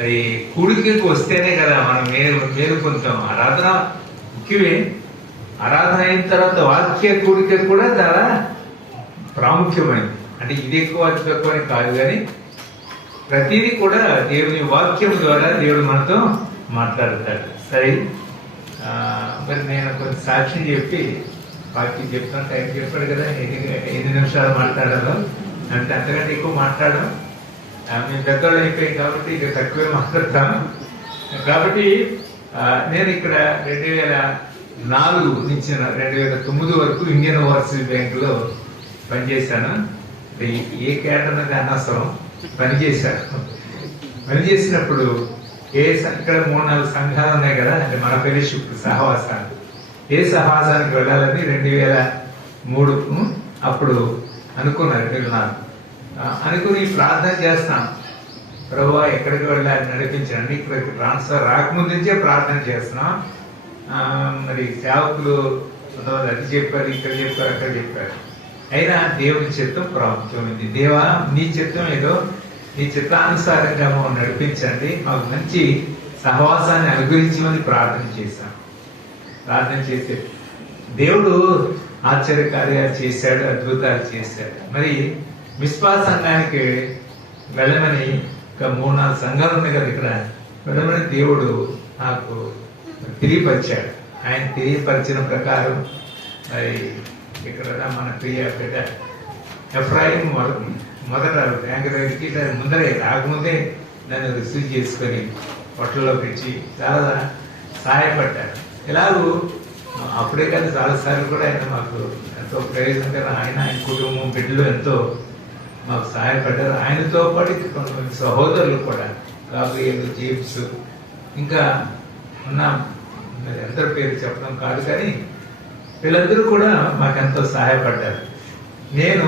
మరి కూడికకి వస్తేనే కదా మనం మేలు పొందుతాం. ఆరాధన ముఖ్యమే. ఆరాధన అయిన తర్వాత వాక్య కూడిక కూడా చాలా ప్రాముఖ్యమైనది. అంటే ఇది ఎక్కువ అది తక్కువ అని కాదు, కానీ ప్రతిదీ కూడా దేవుని వాక్యం ద్వారా దేవుడు మనతో మాట్లాడతాడు. సరే, మరి నేను కొంచెం సాక్ష్యం చెప్పి వాక్యం చెప్తాను. టైం చెప్పాడు కదా, 8 నిమిషాలు మాట్లాడాలో, అంటే అంతకంటే ఎక్కువ మాట్లాడడం. మేము పెద్దవాళ్ళు అయిపోయాం కాబట్టి ఇక తక్కువే మాట్లాడతాను. కాబట్టి నేను ఇక్కడ 2004 నుంచి 2009 వరకు ఇండియన్ ఓవర్సీస్ బ్యాంకులో పనిచేశాను. ఏ కేటర్ అనేది అనవసరం, పనిచేసినప్పుడు ఇక్కడ 3-4 సంఘాలు ఉన్నాయి కదా, అంటే మన ఫెలోషిప్ సహవాసాలు. ఏ సహవాసానికి వెళ్ళాలని 2003 అప్పుడు అనుకున్నారు. 2004 అనుకుని ప్రార్థన చేస్తాం, ప్రభువా ఎక్కడికి వెళ్ళాలి నడిపించండి. ఇక్కడ ట్రాన్స్ఫర్ రాకముందు నుంచే ప్రార్థన చేస్తున్నాం. మరి సేవకులు అది చెప్పారు, ఇక్కడ చెప్పారు, అక్కడ చెప్పారు. అయినా దేవుని చిత్తం ప్రాముఖ్యమైంది. దేవా, నీ చిత్తం ఏదో, నీ చిత్తానుసారంగా మాకు నడిపించండి, మాకు మంచి సహవాసాన్ని అనుగ్రహించమని ప్రార్థన చేశాం. ప్రార్థన చేసే దేవుడు ఆశ్చర్యకార్యాలు చేశాడు, అద్భుతాలు చేశాడు. మరి మిస్పా సంఘానికి వెళ్ళమని, ఇంకా 3-4 సంఘాలు ఉన్నాయి కదా ఇక్కడ, వెళ్ళమని దేవుడు నాకు తెలియపరిచాడు. ఆయన తెలియపరిచిన ప్రకారం మరి ఇక్కడ మన ప్రియ బిడ్డ ఎఫ్రాయిం మొదట బ్యాంక్ దగ్గరికి ముందరే రాకముందే నన్ను రిసీవ్ చేసుకొని హోటల్లో పెట్టి చాలా సహాయపడ్డాడు. ఇలాగూ అప్పుడే కాదు, చాలాసార్లు కూడా ఆయన మాకు ఎంతో ప్రయోజనంగా ఆయన కుటుంబం బిడ్డలు ఎంతో మాకు సహాయపడ్డారు. ఆయనతో పాటు కొంతమంది సహోదరులు కూడా, గాబ్రియల్, జేమ్స్, ఇంకా ఉన్న అందరి పేరు చెప్పడం కాదు, కానీ వీళ్ళందరూ కూడా మాకెంతో సహాయపడ్డారు. నేను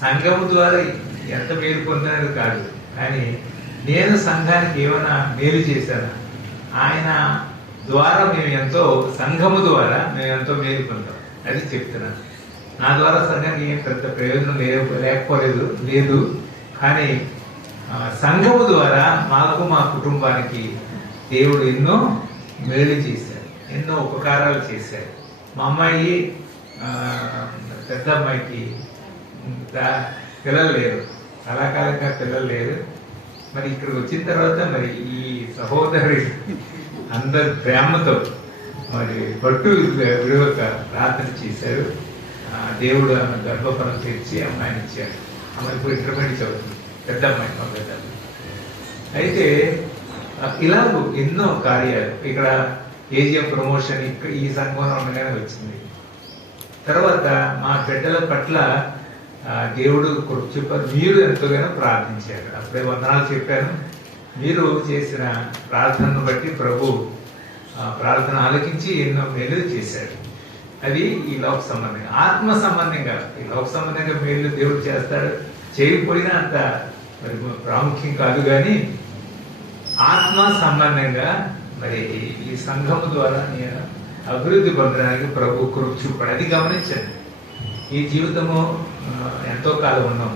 సంఘం ద్వారా ఎంత మేలు పొందినది కాదు, కానీ నేను సంఘానికి ఏమైనా మేలు చేశాను, ఆయన ద్వారా సంఘము ద్వారా మేము ఎంతో మేలు పొందాం, అది చెప్తున్నాను. నా ద్వారా సంఘానికి ఏం పెద్ద ప్రయోజనం లేదు, కానీ సంఘము ద్వారా మాకు, మా కుటుంబానికి దేవుడు ఎన్నో మేలు చేశారు, ఎన్నో ఉపకారాలు చేశారు. మా అమ్మాయి పెద్ద అమ్మాయికి పిల్లలు లేరు, చాలా కాలంగా పిల్లలు లేరు. మరి ఇక్కడికి వచ్చిన తర్వాత మరి ఈ సహోదరి అందరి ప్రేమతో మరి పట్టు విడవక ప్రార్థన చేశారు. దేవుడు ఆమె గర్భఫలం తెచ్చి అమ్మాయిని ఇచ్చారు. అమ్మాయి ఇప్పుడు ఇంటర్మీడియట్ చదువుతుంది, పెద్ద అమ్మాయి, మా పెద్ద అమ్మాయి. అయితే ఇలాగూ ఎన్నో కార్యాలు. ఇక్కడ ఏజిఎం ప్రమోషన్ ఇక్కడ ఈ సంఘంలో ఉండగానే వచ్చింది. తర్వాత మా బిడ్డల పట్ల దేవుడు చెప్పారు, మీరు ఎంతగానో ప్రార్థించారు. అప్పుడే వందనాలు చెప్పాను. మీరు చేసిన ప్రార్థనను బట్టి ప్రభు ప్రార్థన ఆలకించి ఎన్నో మేలు చేశాడు. అది ఈ లోక సంబంధంగా. ఆత్మ సంబంధంగా, ఈ లోక సంబంధంగా మేలు దేవుడు చేస్తాడు, చేయకపోయినా అంత మరి ప్రాముఖ్యం కాదు, కానీ ఆత్మ సంబంధంగా మరి ఈ సంఘము ద్వారా నేను అభివృద్ధి పొందడానికి ప్రభు కృప చూపాడు. అది గమనించండి. ఈ జీవితము ఎంతో కాలం ఉన్నాం,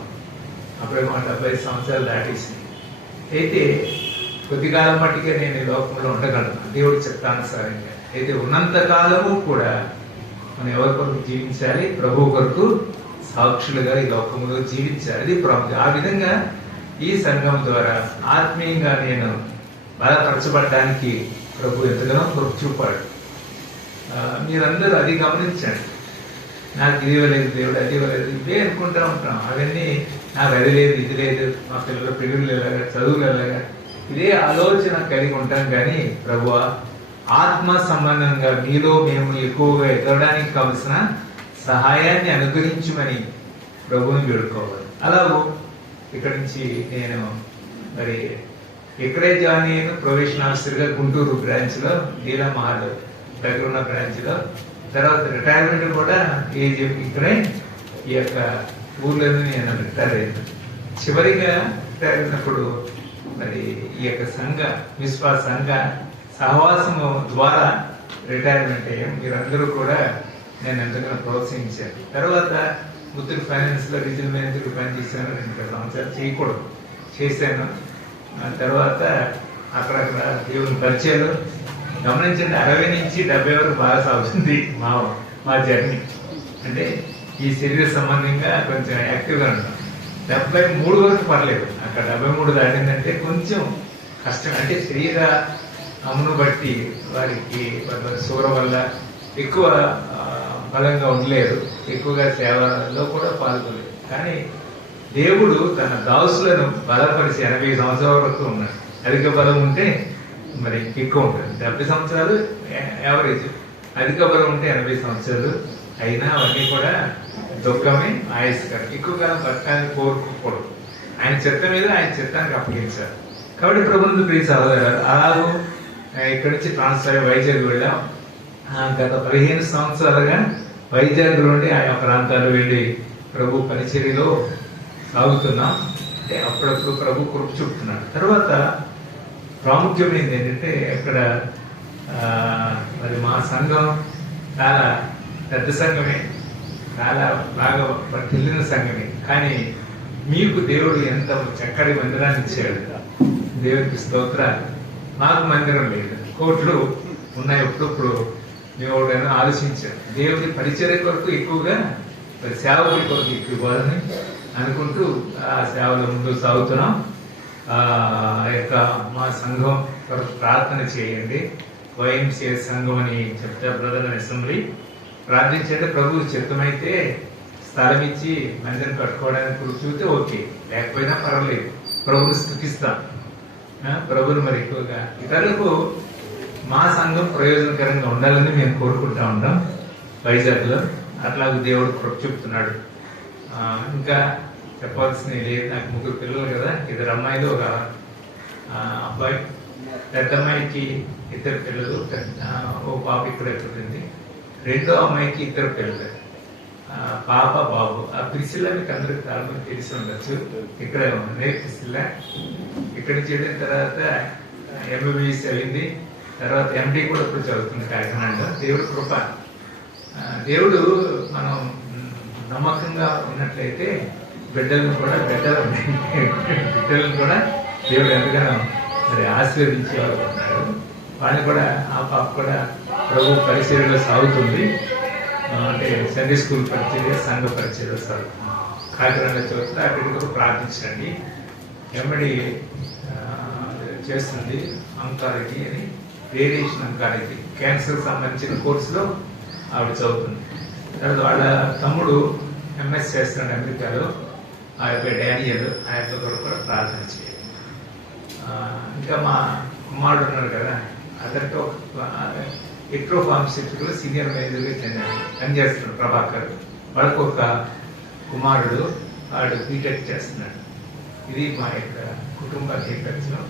అప్పుడే మా 70 సంవత్సరాలు దాటేసింది. అయితే కొద్ది కాలం మట్టిగా నేను ఈ లోకంలో ఉండగలను దేవుడి చిత్తానుసారంగా. అయితే ఉన్నంత కాలము కూడా మనం ఎవరి కొరకు జీవించాలి, ప్రభు కొరకు సాక్షులుగా ఈ లోకంలో జీవించాలి. అది ప్రాముఖ్యం. ఆ విధంగా ఈ సంఘం ద్వారా ఆత్మీయంగా నేను బలపరచబడడానికి ప్రభు ఎంతగానో కృప చూపాడు. మీరందరూ అది గమనించండి. నాకు ఇది ఇవ్వలేదు దేవుడు, అది ఇవ్వలేదు, ఇవే అనుకుంటూ ఉంటాం. అవన్నీ నాకు అది లేదు, ఇది లేదు, మా పిల్లల పెళ్ళిళ్ళు ఎలాగా, చదువులు ఎలాగా, ఇదే ఆలోచన కలిగి ఉంటాం. కానీ ప్రభు ఆత్మ సంబంధంగా మీలో మేము ఎక్కువగా ఎదగడానికి కావలసిన సహాయాన్ని అనుగ్రహించమని ప్రభువుని వేడుకోవాలి. అలాగూ ఇక్కడి నుంచి నేను మరి ఇక్కడే జాయిన్ అయ్యాను ప్రొఫెషనల్ ఆఫీసర్గా గుంటూరు బ్రాంచ్లో, లీలా మహల్ దగ్గర ఉన్న బ్రాంచ్లో. తర్వాత రిటైర్మెంట్ కూడా ఇక్కడే ఈ యొక్క ఊర్లోనే నేను రిటైర్ అయ్యాను. చివరిగా రిటైర్ అయినప్పుడు మరి ఈ యొక్క మిస్పా సంఘ సహవాసము ద్వారా రిటైర్మెంట్ అయ్యాం. మీరందరూ కూడా నేను ఎంతగానో ప్రోత్సహించాను. తర్వాత ముత్తూట్ ఫైనాన్స్ లో రీజనల్ మేనేజర్ పనిచేశాను. 2 సంవత్సరాలు చేశాను. తర్వాత అక్కడక్కడ దేవుని పరిచయాలు గమనించండి. 60 నుంచి 70 వరకు బాగా సాగుతుంది మా జర్నీ. అంటే ఈ శరీర సంబంధంగా కొంచెం యాక్టివ్గా ఉంటాం. 73 వరకు పర్లేదు. అక్కడ 73 దాటిందంటే కొంచెం కష్టం. అంటే శరీర అమ్మును బట్టి వారికి సూర వల్ల ఎక్కువ బలంగా ఉండలేరు, ఎక్కువగా సేవలో కూడా పాల్గొనలేదు. కానీ దేవుడు తన దాసులను బలపరిచి 80 సంవత్సరాల వరకు ఉన్నాడు. అధిక బలం ఉంటే మరి ఎక్కువ ఉంటుంది. 70 సంవత్సరాలు యావరేజ్, అధిక బలం ఉంటే 80 సంవత్సరాలు. అయినా అవన్నీ కూడా దుఃఖమే ఆయుష్కరం. ఎక్కువ కాలం బతకాన్ని కోరుకోకూడదు. ఆయన చిత్తం మీద ఆయన చిత్తానికి అప్పగించారు. కాబట్టి ప్రభుత్వ ప్రియ సహోదరులు, అలాగూ ఇక్కడి నుంచి ట్రాన్స్ఫర్ వైజాగ్ వెళ్ళాం. గత 15 సంవత్సరాలుగా వైజాగ్ నుండి ఆయా ప్రాంతాలు వెళ్ళి ప్రభు పరిచర్యలో సాగుతున్నాం. అంటే అప్పుడప్పుడు ప్రభు కృప చూపుతున్నాడు. తర్వాత ప్రాముఖ్యమైనది ఏంటంటే ఇక్కడ మరి మా సంఘం చాలా పెద్ద సంఘమే, చాలా బాగా వర్ధిల్లిన సంఘమే. కానీ మీకు దేవుడు ఎంత చక్కటి మందిరాన్ని ఇచ్చాడు. దేవుడికి స్తోత్ర. మాకు మందిరం లేదు, కోట్లు ఉన్నాయి. ఎప్పుడప్పుడు మేము ఎవరైనా ఆలోచించారు దేవుడి పరిచర్య కొరకు ఎక్కువగా, సేవకుడి కొరకు ఎక్కువ ఇవ్వాలని అనుకుంటూ ఆ సేవలో ముందు సాగుతున్నాం. యొక్క మా సంఘం కొరకు ప్రార్థన చేయండి. వైఎంసీఏ సంఘం అని చెప్తారు బ్రదర్ అసెంబ్లీ. ప్రార్థించండి. ప్రభు చిత్తమైతే స్థలం ఇచ్చి మందిరం కట్టుకోవడానికి చూస్తే ఓకే, లేకపోయినా పర్వాలేదు. ప్రభుని స్థుతిస్తాం. ప్రభుని మరి ఎక్కువగా ఇతరులకు మా సంఘం ప్రయోజనకరంగా ఉండాలని మేము కోరుకుంటా ఉంటాం వైజాగ్లో. అట్లాగే దేవుడు కృప చెప్తున్నాడు. ఇంకా చెప్పాల్సినవి లేదు. నాకు 3 పిల్లలు కదా, 2 అమ్మాయిలు 1 అబ్బాయి. పెద్ద అమ్మాయికి 2 పిల్లలు, ఓ పాప ఇక్కడ పుట్టింది. 2వ అమ్మాయికి 2 పిల్లలు, పాప బాబు. ఆ ప్రిసిల్లా మీకు అందరికి చాలా మంది తెలిసి ఉండొచ్చు. ఇక్కడ ఉంది ప్రిసిల్లా. ఇక్కడి నుంచి వెళ్ళిన తర్వాత MBBS అయింది. తర్వాత MD కూడా ఇప్పుడు చదువుతుంది కాకినాడలో. దేవుడు కృప. దేవుడు మనం నమ్మకంగా ఉన్నట్లయితే బిడ్డలను కూడా దేవుడు ఎంతగానో మరి ఆశీర్వదించేవాడు ఉన్నాడు. వాళ్ళని కూడా ఆ పాప కూడా ప్రభు పరిచర్యలో సాగుతుంది. అంటే సండే స్కూల్ పరిచర్య, సంఘ పరిచర్యలో సాగుతుంది. కాకినాడ చదువుతా అక్కడికి కూడా ప్రార్థించండి. ఎంబడి చేస్తుంది అంకాలజీ అని, రేడియేషన్ అంకాలజీ, క్యాన్సర్ సంబంధించిన కోర్సులో ఆవిడ చదువుతుంది. తర్వాత వాళ్ళ తమ్ముడు MS చేస్తున్నాడు అమెరికాలో. ఆ యొక్క డానియల్, ఆ యొక్క కూడా ప్రార్థన చేయాలి. ఇంకా మా కుమారుడు ఉన్నాడు కదా, అతనితో ఎక్ట్రో ఫార్మసిటికల్ సీనియర్ మేనేజర్గా పనిచేస్తున్నాడు ప్రభాకర్. వాళ్ళకు ఒక కుమారుడు, వాడు బీటెక్ చేస్తున్నాడు. ఇది మా యొక్క కుటుంబ నేపథ్యం.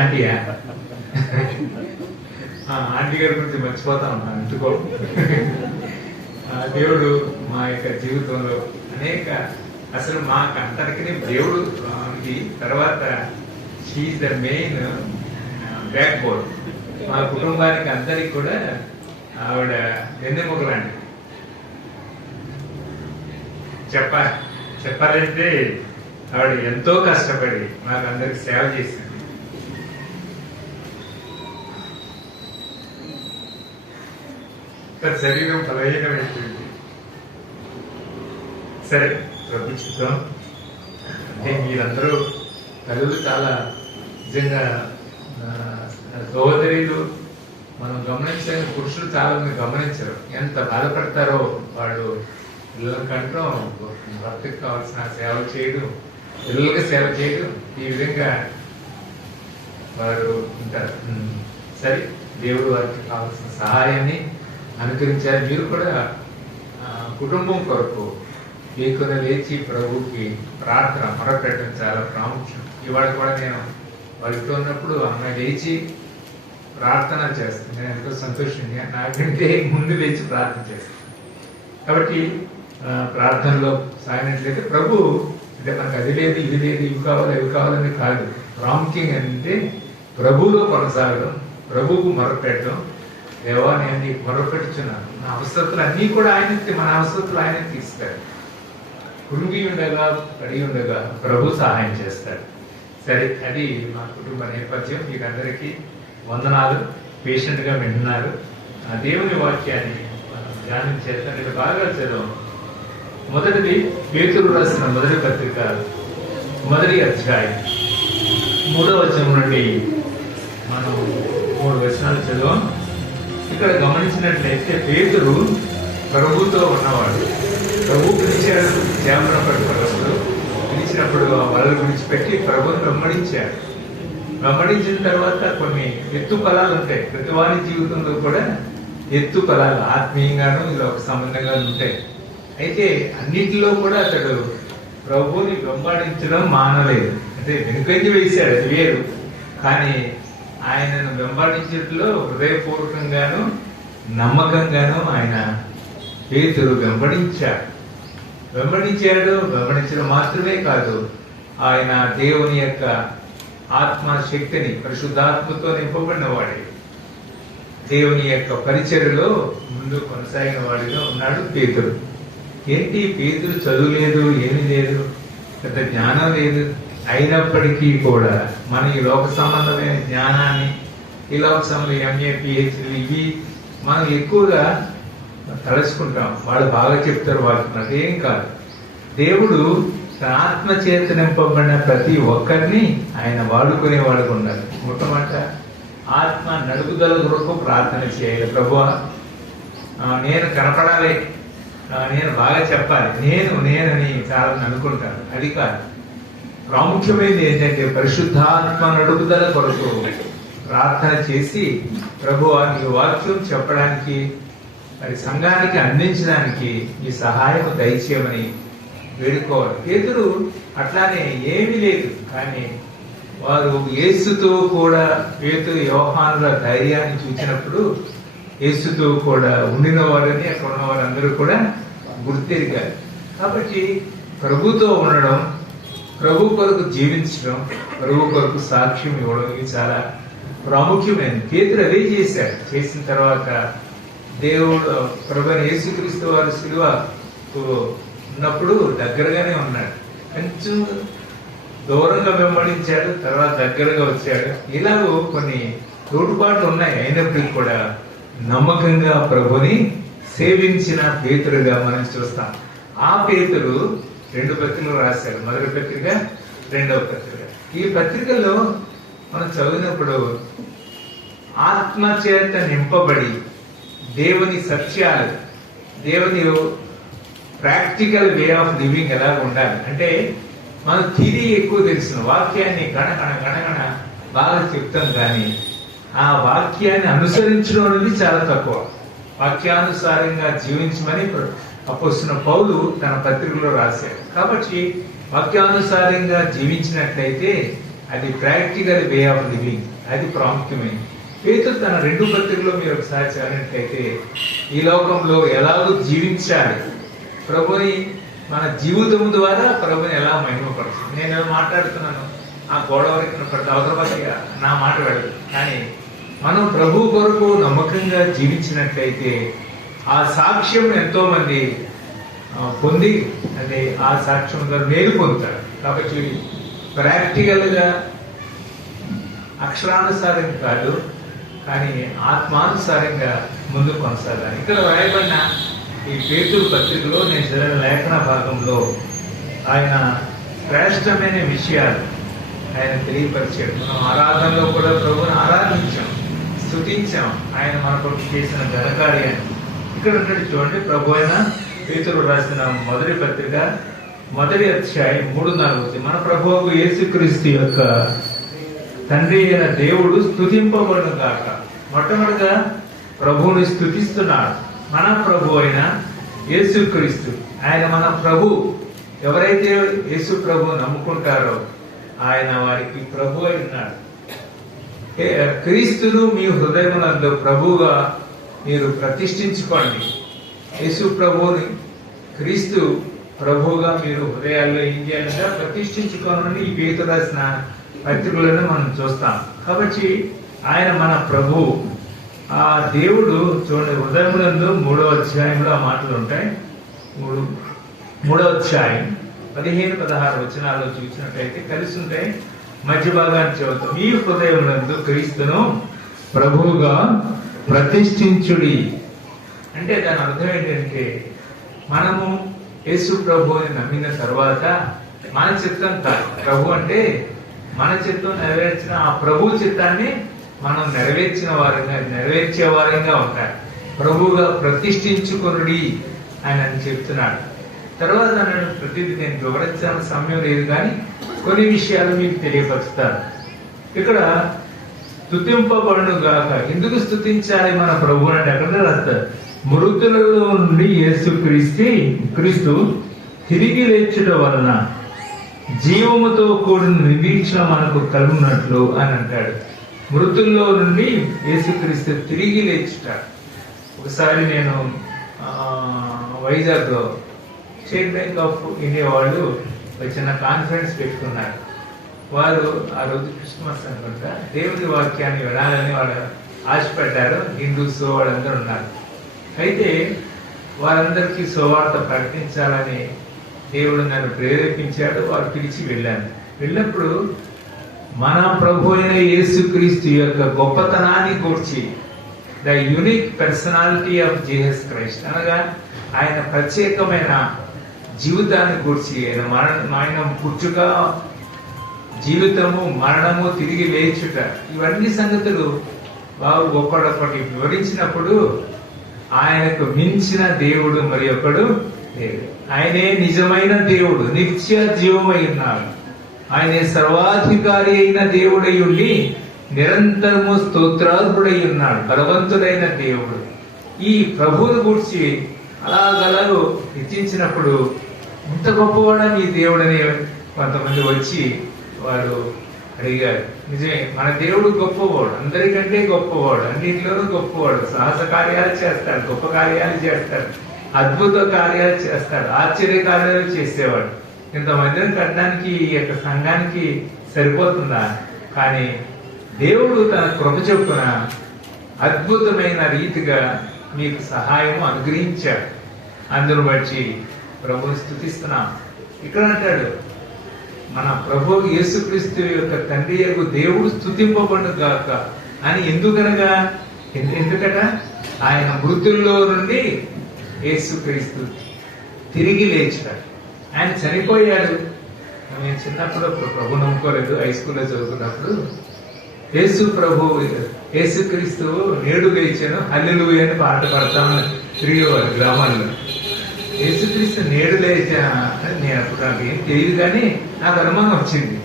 ఆంటీయా? ఆంటీ గారి గురించి మర్చిపోతా ఉన్నాను ఎందుకో. దేవుడు మా యొక్క జీవితంలో అనేక, అసలు మాకు అందరికీ దేవుడు తర్వాత she the main backbone. మా కుటుంబానికి అందరికి కూడా ఆవిడ వెన్నెముక లాంటి. చెప్పాలంటే ఆవిడ ఎంతో కష్టపడి మాకు అందరికి సేవ చేసింది. శరీరం బలహీనమైపోయింది. సరే ప్రభుత్వం అంటే మీరందరూ తల్లులు చాలా నిజంగా సహోదరులు మనం గమనించని పురుషులు చాలా మంది గమనించరు. ఎంత బాధపడతారో వాళ్ళు. పిల్లలకంటూ భర్తకు కావాల్సిన సేవ చేయడం, పిల్లలకి సేవ చేయడం, ఈ విధంగా వారు ఉంటారు. సరే, దేవుడు వారికి కావాల్సిన సహాయాన్ని అనుకరించారు. మీరు కూడా కుటుంబం కొరకు లేకుండా లేచి ప్రభుకి ప్రార్థన మొరపెట్టడం చాలా ప్రాముఖ్యం. ఇవాళ కూడా నేను వాళ్ళతో ఉన్నప్పుడు అమ్మాయి లేచి ప్రార్థన చేస్తాను. నేను ఎంతో సంతోషంగా, నాకంటే ముందు లేచి ప్రార్థన చేస్తాను. కాబట్టి ప్రార్థనలో సాగినట్లయితే ప్రభు అంటే మనకు అది లేదు, ఇది లేదు, ఇవి కావాలి, ఇవి కావాలని కాదు. ప్రాముఖ్యంగా అంటే ప్రభువులో కొనసాగడం, ప్రభువుకు మొరపెట్టడం. దేవా, నేను నీకు మొరపెట్టుచున్నాను, నా అవసరతలు అన్నీ కూడా ఆయన, మన అవసరతలు ఆయన తీస్తాడు. కృంగి ఉండగా, పడి ఉండగా ప్రభు సహాయం చేస్తాడు. సరే, అది మా కుటుంబ నేపథ్యం. మీకు అందరికీ వందనాలు. పేషెంట్గా వింటున్నారు. ఆ దేవుని వాక్యాన్ని మనం ధ్యానం చేస్తాం. ఇది బాగా చదవం. మొదటిది పేతురు రాసిన మొదటి పత్రిక 1వ అధ్యాయం 3వ వచనం నుండి మనం 3 వచనాలు చదవం. ఇక్కడ గమనించినట్లయితే పేతురు ప్రభువుతో ఉన్నవాడు. ప్రభు పిలిచాడు, చేపల పట్టుకొస్తూ పిలిచినప్పుడు ఆ వలలు విడిచిపెట్టి ప్రభువుని వెంబడించాడు. వెంబడించిన తర్వాత కొన్ని ఎత్తు ఫలాలు ఉంటాయి. ప్రతివారి జీవితంలో కూడా ఎత్తు ఫలాలు ఆత్మీయంగాను ఇలా ఒక సంబంధంగా ఉంటాయి. అయితే అన్నింటిలో కూడా అతడు ప్రభువుని వెంబడించడం మానలేదు. అంటే వెనుకంజ వేశాడు, అది వేరు. కానీ ఆయనను వెంబడించడంలో హృదయపూర్వకంగాను నమ్మకంగాను ఆయన పేతురు వెంబడించాడు. వెంబడించడం మాత్రమే కాదు, ఆయన దేవుని యొక్క ఆత్మశక్తిని పరిశుద్ధాత్మతో నింపబడిన వాడే. దేవుని యొక్క పరిచర్యలో ముందు కొనసాగిన వాడిగా ఉన్నాడు పేతురు. ఏంటి, పేతురు చదువు లేదు, ఏమీ లేదు, పెద్ద జ్ఞానం లేదు. అయినప్పటికీ కూడా మన ఈ లోక సంబంధమైన జ్ఞానాన్ని, ఈ లోక సంబంధం MA PhD ఇవి మనం ఎక్కువగా తలుచుకుంటాం. వాళ్ళు బాగా చెప్తారు, వాళ్ళకి అదేం కాదు. దేవుడు తన ఆత్మ చేత నింపబడిన ప్రతి ఒక్కరిని ఆయన వాడుకునేవాడుగా ఉండాలి. మొట్టమొదట ఆత్మ నడుపుదల కొరకు ప్రార్థన చేయాలి. ప్రభువా, నేను కనపడాలి, నేను బాగా చెప్పాలి, నేనని చాలా అనుకుంటాను. అది కాదు. ప్రాముఖ్యమైనది ఏంటంటే పరిశుద్ధాత్మ నడుపుదల కొరకు ప్రార్థన చేసి, ప్రభువా నీ వాక్యం చెప్పడానికి, మరి సంఘానికి అందించడానికి ఈ సహాయం దయచేయమని వేడుకోవాలి. పేతురు అట్లానే ఏమీ లేదు, కానీ వారు యేసుతో కూడా, పేతురు యోహానుల ధైర్యాన్ని చూసినప్పుడు యేసుతో కూడా ఉండిన వారని అక్కడ ఉన్న వారందరూ కూడా గుర్తెరిగారు. కాబట్టి ప్రభుతో ఉండడం, ప్రభు కొరకు జీవించడం, ప్రభు కొరకు సాక్ష్యం ఇవ్వడం ఇది చాలా ప్రాముఖ్యమైనది. పేతురు అదే చేశాడు. చేసిన తర్వాత దేవుడు ప్రభువైన యేసుక్రీస్తు వారి శిలువ ఉన్నప్పుడు దగ్గరగానే ఉన్నాడు. కొంచెం దూరంగా వెంబడించాడు, తర్వాత దగ్గరగా వచ్చాడు. ఇలాగూ కొన్ని తోడుపాట్లు ఉన్నాయి. అయినప్పటికీ కూడా నమ్మకంగా ప్రభుని సేవించిన పేతురుగా మనం చూస్తాం. ఆ పేతురు 2 పత్రికలు రాశాడు. మొదటి పత్రిక, 2వ పత్రిక. ఈ పత్రికల్లో మనం చదివినప్పుడు ఆత్మ చేత నింపబడి దేవుని సత్యాలు, దేవుని ప్రాక్టికల్ వే ఆఫ్ లివింగ్ ఎలా ఉండాలి అంటే, మనం థియరీ ఎక్కువ తెలిసిన వాక్యాన్ని గణగణ బాగా చెప్తాం, కానీ ఆ వాక్యాన్ని అనుసరించడం అనేది చాలా తక్కువ. వాక్యానుసారంగా జీవించమని అపోస్తున్న పౌలు తన పత్రికలో రాశాడు. కాబట్టి వాక్యానుసారంగా జీవించినట్లయితే అది ప్రాక్టికల్ వే ఆఫ్ లివింగ్, అది ప్రాముఖ్యమైనది. పేతురు తన 2 పత్రికలో మీరు ఒకసారి చదివినట్లయితే ఈ లోకంలో ఎలాగో జీవించాలి, ప్రభుని మన జీవితం ద్వారా ప్రభుని ఎలా మహిమపడుతుంది. నేను మాట్లాడుతున్నాను, ఆ గోడ వరకు పడితే అవతల నా మాట వెళ్ళదు. కానీ మనం ప్రభు కొరకు నమ్మకంగా జీవించినట్లయితే ఆ సాక్ష్యం ఎంతో మంది పొంది, అంటే ఆ సాక్ష్యం ద్వారా మేలు పొందుతారు. కాబట్టి ప్రాక్టికల్ గా అక్షరానుసారం కాదు, కానీ ఆత్మానుసారంగా ముందు కొనసాగాలి. ఇక్కడ రాయబడిన ఈ పేతురు పత్రికలో నేను చదివిన లేఖన భాగంలో ఆయన శ్రేష్టమైన విషయాలు ఆయన తెలియపరిచాడు. మనం ఆరాధనలో కూడా ప్రభువుని ఆరాధించాం, స్తుతించాం, ఆయన మన కొరకు చేసిన ఘనకార్యాన్ని. ఇక్కడ ఉన్నట్టు చూడండి, ప్రభు అయిన పేతురు రాసిన మొదటి పత్రిక 1వ అధ్యాయం 3-4. మన ప్రభువుకు యేసుక్రీస్తు యొక్క తండ్రి అయిన దేవుడు స్తుతింపబడును గాక. మొట్టమొదటిగా ప్రభువుని స్తుతిస్తున్నాడు. మన ప్రభు అయిన యేసుక్రీస్తు, ఆయన మన ప్రభు. ఎవరైతే యేసు ప్రభు నమ్ముకుంటారో ఆయన వారికి ప్రభు అయి ఉన్నాడు. క్రీస్తును మీ హృదయమునందు ప్రభువుగా మీరు ప్రతిష్ఠించుకోండి. యేసు ప్రభువుని, క్రీస్తు ప్రభువుగా మీరు హృదయాల్లో ఏం చేయాలంటే ప్రతిష్ఠించుకోవాలని ఈ పేతురు రాసిన పత్రికలను మనం చూస్తాం. కాబట్టి ఆయన మన ప్రభు. ఆ దేవుడు చూడండి, హృదయమునందు 3వ అధ్యాయంలో ఆ మాటలు ఉంటాయి. 3వ అధ్యాయం 15-16 వచనాల్లో చూసినట్లయితే కలిసి ఉంటాయి. మధ్య భాగాన్ని చదువుతాం. ఈ హృదయమునందు క్రీస్తును ప్రభువుగా ప్రతిష్ఠించుడి. అంటే దాని అర్థం ఏంటంటే, మనము యేసు ప్రభువుని నమ్మిన తర్వాత మన చిత్తం కాదు, ప్రభు అంటే మన చిత్తం నెరవేర్చిన ఆ ప్రభు చిత్తాన్ని మనం నెరవేర్చే వారంగా ఉంటారు. ప్రభువుగా ప్రతిష్ఠించుకొనుడి అని చెప్తున్నాడు. తర్వాత నన్ను ప్రతిదీ నేను వివరించాల్సిన సమయం లేదు, కానీ కొన్ని విషయాలు మీకు తెలియపరుస్తాను. ఇక్కడ స్తుతింపబడును గాక. ఎందుకు స్తుతించాలి మన ప్రభు అంటే అక్కడ రాస్తారు, మృతులలో నుండి క్రీస్తు తిరిగి లేచుట వలన జీవముతో కూడిన నిరీక్షణ మనకు కలుగునట్లు అని అంటాడు. మృతుల్లో నుండి యేసుక్రీస్తు తిరిగి లేచుట. ఒకసారి నేను వైజాగ్ లో స్టేట్ బ్యాంక్ ఆఫ్ ఇండియా వాళ్ళు చిన్న కాన్ఫరెన్స్ పెట్టుకున్నారు. వారు ఆ రోజు క్రిస్మస్ అనుకుంటా దేవుని వాక్యాన్ని వినాలని వాళ్ళు ఆశపడ్డారు. హిందూస్ వాళ్ళందరూ ఉన్నారు. అయితే వారందరికీ సువార్త ప్రకటించాలని దేవుడు నన్ను ప్రేరేపించాడు. వారు పిలిచి వెళ్ళాను. వెళ్ళినప్పుడు మన ప్రభు అయిన యేసుక్రీస్తు యొక్క గొప్పతనాన్ని గూర్చి, the unique personality of Jesus Christ, అనగా ఆయన ప్రత్యేకమైన జీవితాన్ని గూర్చి, ఆయన పుట్టుక, జీవితము, మరణము, తిరిగి లేచుట, ఇవన్నీ సంగతులు వారు ఒక్కడొక్కటి వివరించినప్పుడు ఆయనకు మించిన దేవుడు మరి ఒకడు లేడు. ఆయనే నిజమైన దేవుడు, నిత్య జీవమై ఉన్నాడు. ఆయనే సర్వాధికారి అయిన దేవుడై ఉండి నిరంతరము స్తోత్రార్హుడై ఉన్నాడు, బలవంతుడైన దేవుడు. ఈ ప్రభువుని గురించి అలాగలగు హెచ్చించినప్పుడు ఇంత గొప్పవాడని ఈ దేవుడని కొంతమంది వచ్చి వాడు అడిగారు. నిజమే, మన దేవుడు గొప్పవాడు, అందరికంటే గొప్పవాడు, అన్నింటిలోనూ గొప్పవాడు. సాహస కార్యాలు చేస్తాడు, గొప్ప కార్యాలు చేస్తాడు, అద్భుత కార్యాలు చేస్తాడు, ఆశ్చర్య కార్యాలు చేసేవాడు. ఇంతమందిని కట్టడానికి ఈ యొక్క సంఘానికి సరిపోతుందా? కానీ దేవుడు తన కృప చొప్పున అద్భుతమైన రీతిగా మీకు సహాయము అనుగ్రహించాడు. అందును బట్టి ప్రభువుని స్తుతిస్తున్నాం. ఇక్కడ అంటాడు, మన ప్రభు యేసుక్రీస్తు యొక్క తండ్రి యొక్క దేవుడు స్తుతింపబడును గాక అని. ఎందుకట? ఆయన మృతుల్లో నుండి యేసుక్రీస్తు తిరిగి లేచాడు. ఆయన చనిపోయాడు. నేను చిన్నప్పుడు ప్రభు నమ్ముకోలేదు, హై స్కూల్లో చదువుకున్నప్పుడు యేసుక్రీస్తు నేడు లేచాను హల్లెలూయా అని పాట పడతామని తిరిగేవారు గ్రామాల్లో. యేసుక్రీస్తు నేడు లేచా అని నేను అప్పుడు నాకు ఏం తెలియదు, కానీ నాకు అనుమానం వచ్చింది.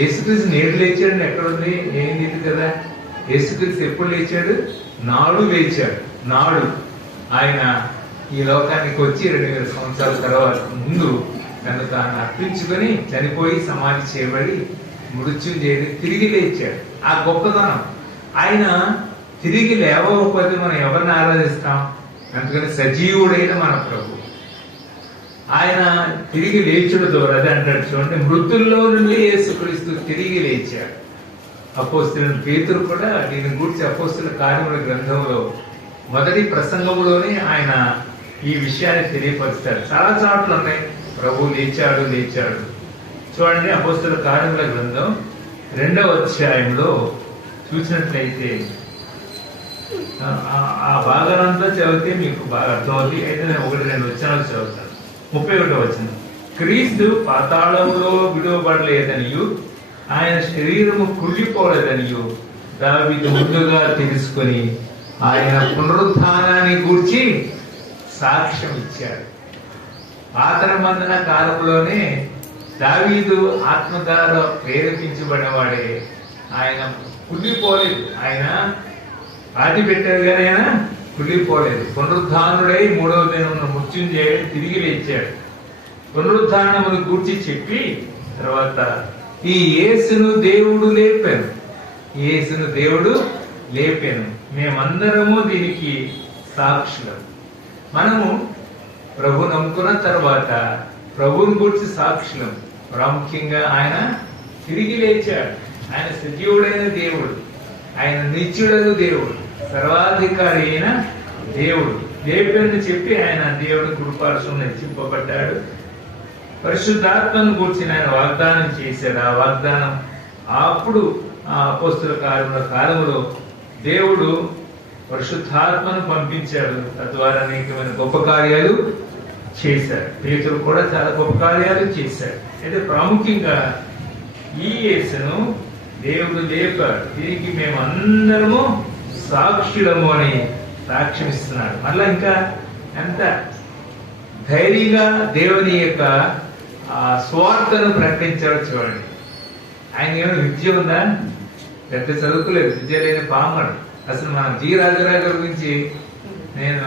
యేసుక్రీస్తు నేడు లేచాడని ఎక్కడుంది? ఏం లేదు కదా. యేసుక్రీస్తు ఎప్పుడు లేచాడు? నాడు లేచాడు. నాడు ఆయన ఈ లోకానికి వచ్చి 2000 సంవత్సరాల తర్వాత ముందు తను తాను అర్పించుకొని చనిపోయి సమాధి చేయబడి మృత్యుంజయుడు తిరిగి లేచాడు. ఆ గొప్పతనం. ఆయన తిరిగి లేవకపోతే మనం ఎవరిని ఆరాధిస్తాం? అందుకని సజీవుడైన మన ప్రభు ఆయన తిరిగి లేచుడు ద్వారా, అది అంటాడు చూడండి, మృతుల్లో నుండి యేసుక్రీస్తు తిరిగి లేచాడు. అపోస్తలుడైన పేతురు కూడా దీని గురించి అపోస్తలుల కార్యముల గ్రంథంలో మొదటి ప్రసంగంలోనే ఆయన ఈ విషయాన్ని తెలియపరుస్తాడు. చాలా చాట్లు ఉన్నాయి, ప్రభు లేచాడు లేచాడు. చూడండి, అపోస్తలుల కార్యముల గ్రంథం 2వ అధ్యాయంలో చూసినట్లయితే ఆ భాగాలంతా చదివితే మీకు బాగా అర్థమవుతుంది. అయితే నేను 1-2 వచనాలు చదువుతాను. 31వ వచనం, క్రీస్తు పాతాళములో విడువబడలేదనియు ఆయన శరీరము కుళ్ళిపోలేదనియు దావీదు ముందుగా తెలుసుకొని ఆయన పునరుత్థానాన్ని గూర్చి సాక్ష్యం ఇచ్చాడు. పాతర మందన కాలంలోనే దావీదు ఆత్మ ద్వారా ప్రేరేపించబడిన వాడే. ఆయన కుళ్ళిపోలేదు. ఆయన పాతి పెట్టారు కానీ ఆయన కుళ్ళిపోలేదు. పునరుద్ధానుడై 3వ దినమున మృత్యుంజయుడు తిరిగి లేచాడు. పునరుద్ధానమును గూర్చి చెప్పి తర్వాత ఈ యేసును దేవుడు లేపాను, యేసును దేవుడు లేపాను, మేమందరము దీనికి సాక్షులం. మనము ప్రభు నమ్ముకున్న తర్వాత ప్రభువుని గురించి సాక్షులం. ప్రాముఖ్యంగా ఆయన తిరిగి లేచాడు. ఆయన సజీవుడైన దేవుడు, ఆయన నిత్యుడైన దేవుడు, సర్వాధికారి అయిన దేవుడు. లేపని చెప్పి ఆయన దేవుడు కుడిపార్శ్వం హెచ్చింపబడ్డాడు. పరిశుద్ధాత్మను గురించి ఆయన వాగ్దానం చేశాడు. ఆ వాగ్దానం అప్పుడు ఆ అపోస్తుల కాలంలో దేవుడు పరిశుద్ధాత్మను పంపించాడు. తద్వారా అనేకమైన గొప్ప కార్యాలు చేశాడు. పేతురు కూడా చాలా గొప్ప కార్యాలు చేశాడు. అయితే ప్రాముఖ్యంగా ఈ యేసును దేవుడు లేపాడు. దీనికి మేము అందరము సాక్షులము అని సాక్ష్యమిస్తున్నాడు. మళ్ళా ఇంకా ఎంత ధైర్యంగా దేవుని యొక్క స్వార్థను ప్రకటించాడు చూడండి. ఆయన ఏమైనా విద్య ఉందా? పెద్ద చదువుకోలేదు, విద్య లేని పామడు. అసలు మనం జి రాజరాజు గురించి నేను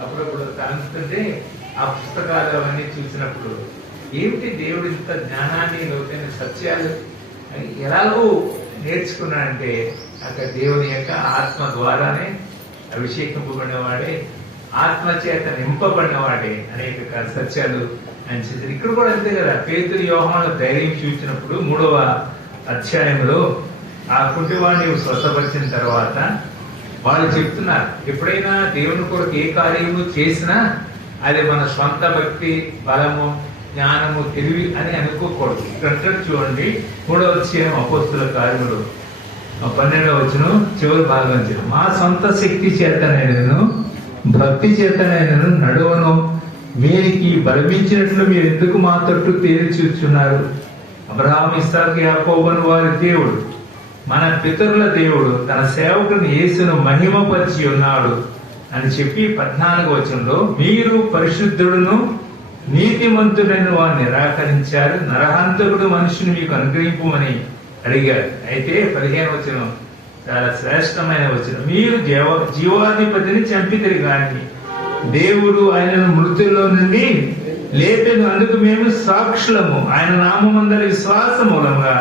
అప్పుడప్పుడు తలంచుతుంటే ఆ పుస్తకాలు అవన్నీ చూసినప్పుడు ఏమిటి దేవుడు ఇంత జ్ఞానాన్ని లోతైన సత్యాలు ఎలాగో నేర్చుకున్నాడంటే అక్కడ దేవుని యొక్క ఆత్మ ద్వారానే అభిషేకింపబడినవాడే, ఆత్మ చేత నింపబడినవాడే అనేక సత్యాలు ఆయన చేశారు. ఇక్కడ కూడా అంతే కదా. పేతురు యోహాను ధైర్యం చూసినప్పుడు 3వ అధ్యాయంలో ఆ కుంటివాడిని స్వస్థపరిచిన తర్వాత వాళ్ళు చెప్తున్నారు, ఎప్పుడైనా దేవుని కొరకు ఏ కార్యము చేసినా అది మన స్వంత భక్తి, బలము, జ్ఞానము, తెలివి అని అనుకోకూడదు. ఇక్కడ చూడండి 3వ అధ్యాయం అపోస్తుల కార్యములు 12వ వచనం చివరి భాగం చెప్పు. మా సొంత శక్తి చేతనైనను భక్తి చేతనైనను నడువను వీరికి బలమించినట్లు మీరు ఎందుకు మా తట్టు తేలి చూస్తున్నారు? అబ్రహాము, ఇస్సాకు, యాకోబును వారి దేవుడు, మన పితరుల దేవుడు తన సేవకుని యేసును మహిమపరిచి ఉన్నాడు అని చెప్పి 14వ వచనంలో మీరు పరిశుద్ధుడును నీతిమంతుడైన వారిని నిరాకరించారు, నరహంతకుడు మనుషుని మీకు అనుగ్రహింపమని అడిగారు. అయితే 15వ వచనం చాలా శ్రేష్టమైన వచనం. మీరు జీవాధిపతిని చంపితిరి గాని దేవుడు ఆయనను మృతుల్లో నుండి లేపెను, అందుకు మేము సాక్షులము. ఆయన నామమందరి విశ్వాస మూలంగా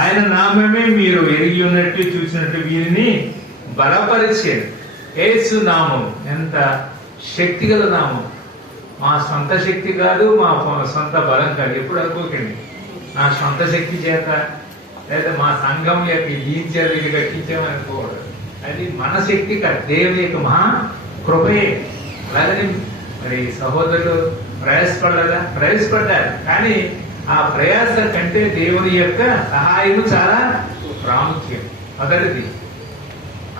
ఆయన నామమే మీరు ఎరిగి ఉన్నట్టు చూసినట్టు వీరిని బలపరిచేది. యేసు నామం ఎంత శక్తిగల నామం. మా సొంత శక్తి కాదు, మా సొంత బలం కాదు. ఎప్పుడు అనుకోకండి నా సొంత శక్తి చేత లేదా మా సంఘం యొక్క లీచారు ఇది కట్టించామనుకోకూడదు. అది మన శక్తి కాదు, దేవుని యొక్క మహా కృపయే. అలాగని మరి సహోదరులు ప్రయాసపడ్డారు. కానీ ఆ ప్రయాస కంటే దేవుని యొక్క సహాయం చాలా ప్రాముఖ్యం. మొదటిది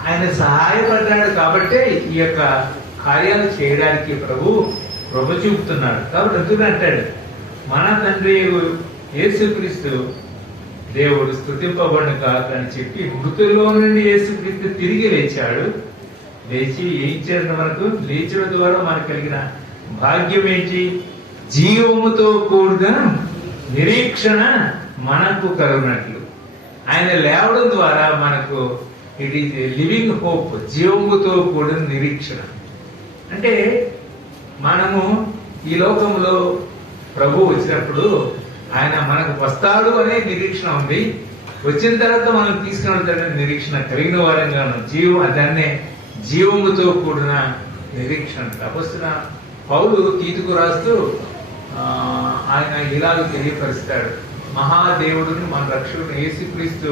ఆయన సహాయపడ్డాడు కాబట్టే ఈ యొక్క కార్యాలు చేయడానికి ప్రభు చూపుతున్నాడు. కాబట్టి ఎందుకు అంటాడు, మన తండ్రి యేసుక్రీస్తు దేవుడు స్తుతింపబడును కాక అని చెప్పి మృతుల్లో నుండి యేసుక్రీస్తు తిరిగి లేచాడు. లేచి ఏం చేసిన మనకు లేచడం ద్వారా మనకు కలిగిన భాగ్యం ఏంటి? జీవముతో కూడిన నిరీక్షణ మనకు కలుగునట్లు. ఆయన లేవడం ద్వారా మనకు ఇట్ ఈస్ లివింగ్ హోప్, జీవముతో కూడిన నిరీక్షణ. అంటే మనము ఈ లోకంలో ప్రభు వచ్చినప్పుడు ఆయన మనకు వస్తాడు అనే నిరీక్షణ ఉంది. వచ్చిన తర్వాత మనం తీసుకుని వెళ్తాడనే నిరీక్షణ కలిగిన వారంగా దాన్నే జీవముతో కూడిన నిరీక్షణ. అపోస్తలుడైన పౌలు తీతుకు రాస్తూ ఆయన ఇలాగ తెలియపరుస్తాడు, మహాదేవుడిని మన రక్షకుడు యేసుక్రీస్తు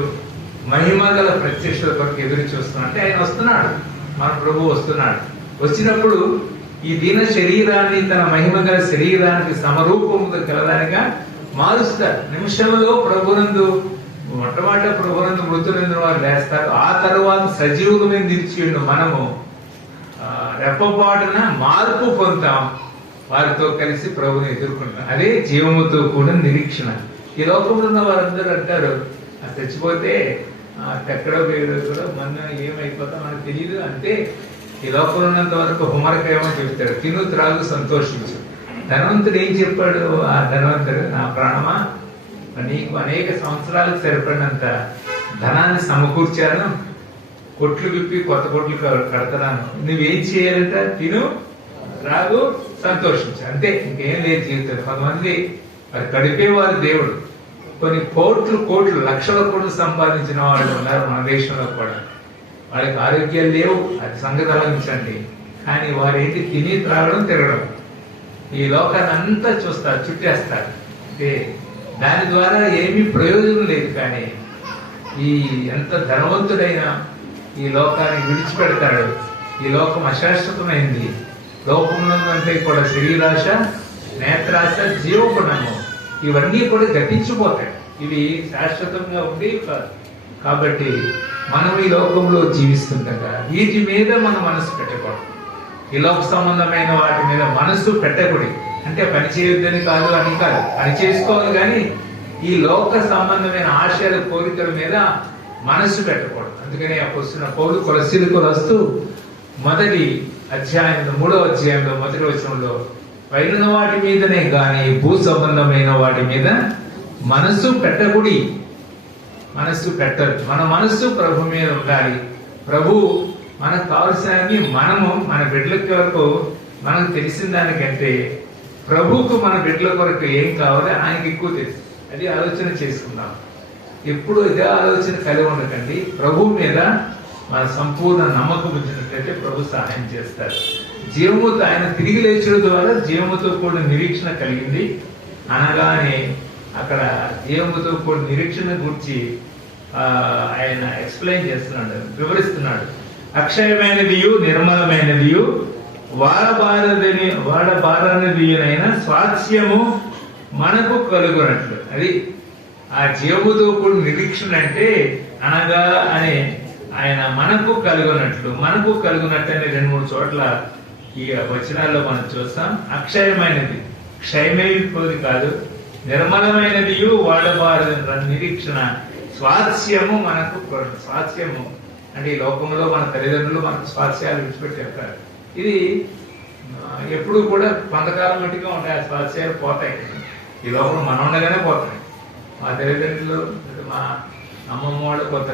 మహిమ గల ప్రత్యక్షత కొరకు ఎదురు చూస్తున్నాడు. అంటే ఆయన వస్తున్నాడు, మన ప్రభు వస్తున్నాడు. వచ్చినప్పుడు ఈ దీన శరీరాన్ని తన మహిమ గల శరీరానికి సమరూపముగా కలదానిగా మారుస్తారు. నిమిషంలో మొట్టమొదట ప్రభునందు మృతులందు వారు లేస్తారు. ఆ తర్వాత సజీవుల మీద నిలిచి మనము రెప్పపాటున మార్పు పొందుతాం. వారితో కలిసి ప్రభుని ఎదుర్కొంటాం. అదే జీవముతో కూడా నిరీక్షణ. ఈ లోకంలో ఉన్న వారందరూ అంటారు, చచ్చిపోతే ఎక్కడో కూడా మన ఏమైపోతాం మనకు తెలియదు. అంటే ఈ లోకంలో ఉన్నంత వరకు హుమరకేమో చెప్తాడు, తిను త్రాగు సంతోషించు. ధనవంతుడు ఏం చెప్పాడు? ఆ ధనవంతుడు, నా ప్రాణమా నీకు అనేక సంవత్సరాలకు సరిపడినంత ధనాన్ని సమకూర్చాను, కొట్లు విప్పి కొత్త కొట్లు కడతాను, నువ్వేం చేయాలంట? తిను త్రాగు సంతోషించు, అంతే, ఇంకేం లేదు జీవితం. కొంతమంది అది గడిపేవారు దేవుడు. కొన్ని కోట్లు లక్షల కోట్లు సంపాదించిన వాళ్ళు ఉన్నారు మన దేశంలో కూడా. వాళ్ళకి ఆరోగ్యాలు లేవు, అది సంగతి ఆలోచించండి. కానీ వారు ఏంటి? తిని త్రాగడం, తిరగడం, ఈ లోకాన్ని అంతా చూస్తారు, చుట్టేస్తారు. అంటే దాని ద్వారా ఏమీ ప్రయోజనం లేదు. కానీ ఈ ఎంత ధనవంతుడైనా ఈ లోకాన్ని విడిచిపెడతాడు. ఈ లోకం అశాశ్వతమైంది. లోకంలో అంటే కూడా శరీరాశ, నేత్రాశ, జీవగుణము ఇవన్నీ కూడా గతించిపోతాయి. ఇవి శాశ్వతంగా ఉండి కాదు. కాబట్టి మనం ఈ లోకంలో జీవిస్తుండగా వీటి మీద మన మనసు పెట్టకూడదు. ఈ లోక సంబంధమైన వాటి మీద మనసు పెట్టకూడదు. అంటే పని చేయొద్దని కాదు అని కాదు, పని చేసుకోవాలి, కానీ ఈ లోక సంబంధమైన ఆశయాల కోరికల మీద మనసు పెట్టకూడదు. అందుకని అపోస్తలుడైన పౌలు కొలస్సీలకు రాస్తూ మొదటి అధ్యాయంలో 3వ అధ్యాయంలో మొదటి వచనంలో పైన వాటి మీదనే గాని భూ సంబంధమైన వాటి మీద మనసు పెట్టకుడి. మనస్సు పెట్టదు. మన మనస్సు ప్రభు మీద ఉండాలి. ప్రభు మనకు కావలసినవి మనము మన బిడ్డల కొరకు మనకు తెలిసిన దానికంటే ప్రభుకు మన బిడ్డల కొరకు ఏం కావాలో ఆయనకి ఎక్కువ తెలుసు. అది ఆలోచన చేసుకుందాం. ఎప్పుడు ఇదే ఆలోచన కలిగి ఉండకండి. ప్రభు మీద మన సంపూర్ణ నమ్మకం ఉంచినట్లయితే ప్రభు సహాయం చేస్తారు. జీవముతో ఆయన తిరిగి లేచడం ద్వారా జీవముతో కూడిన నిరీక్షణ కలిగింది అనగానే అక్కడ జీవముతో కూడిన నిరీక్షణ గురించి ఆయన ఎక్స్ప్లెయిన్ చేస్తున్నాడు, వివరిస్తున్నాడు. అక్షయమైనదియు నిర్మలమైనదియు వాడబారనిదియునైన స్వాస్థ్యము మనకు కలుగునట్లు. అది ఆ జీవముతో కూడిన నిరీక్షణ అంటే అనగా అని ఆయన మనకు కలుగునట్లు అనే 2-3 చోట్ల ఈ వచనాల్లో మనం చూస్తాం. అక్షయమైనది, క్షయమైపోది కాదు, నిర్మలమైనదియు వాడబారని నిరీక్షణ స్వాస్థ్యము మనకు. స్వాస్థ్యము అంటే ఈ లోకంలో మన తల్లిదండ్రులు మనకు స్వాస్థ్యాలు విడిచిపెట్టి చెప్తారు. ఇది ఎప్పుడు కూడా కొంతకాలం మట్టిగా ఉంటాయి. ఆ స్వాస్థ్యాలు పోతాయి. ఈ లోపల మనం ఉండగానే పోతాయి. మా తల్లిదండ్రులు, మా అమ్మమ్మ వాళ్ళు కొంత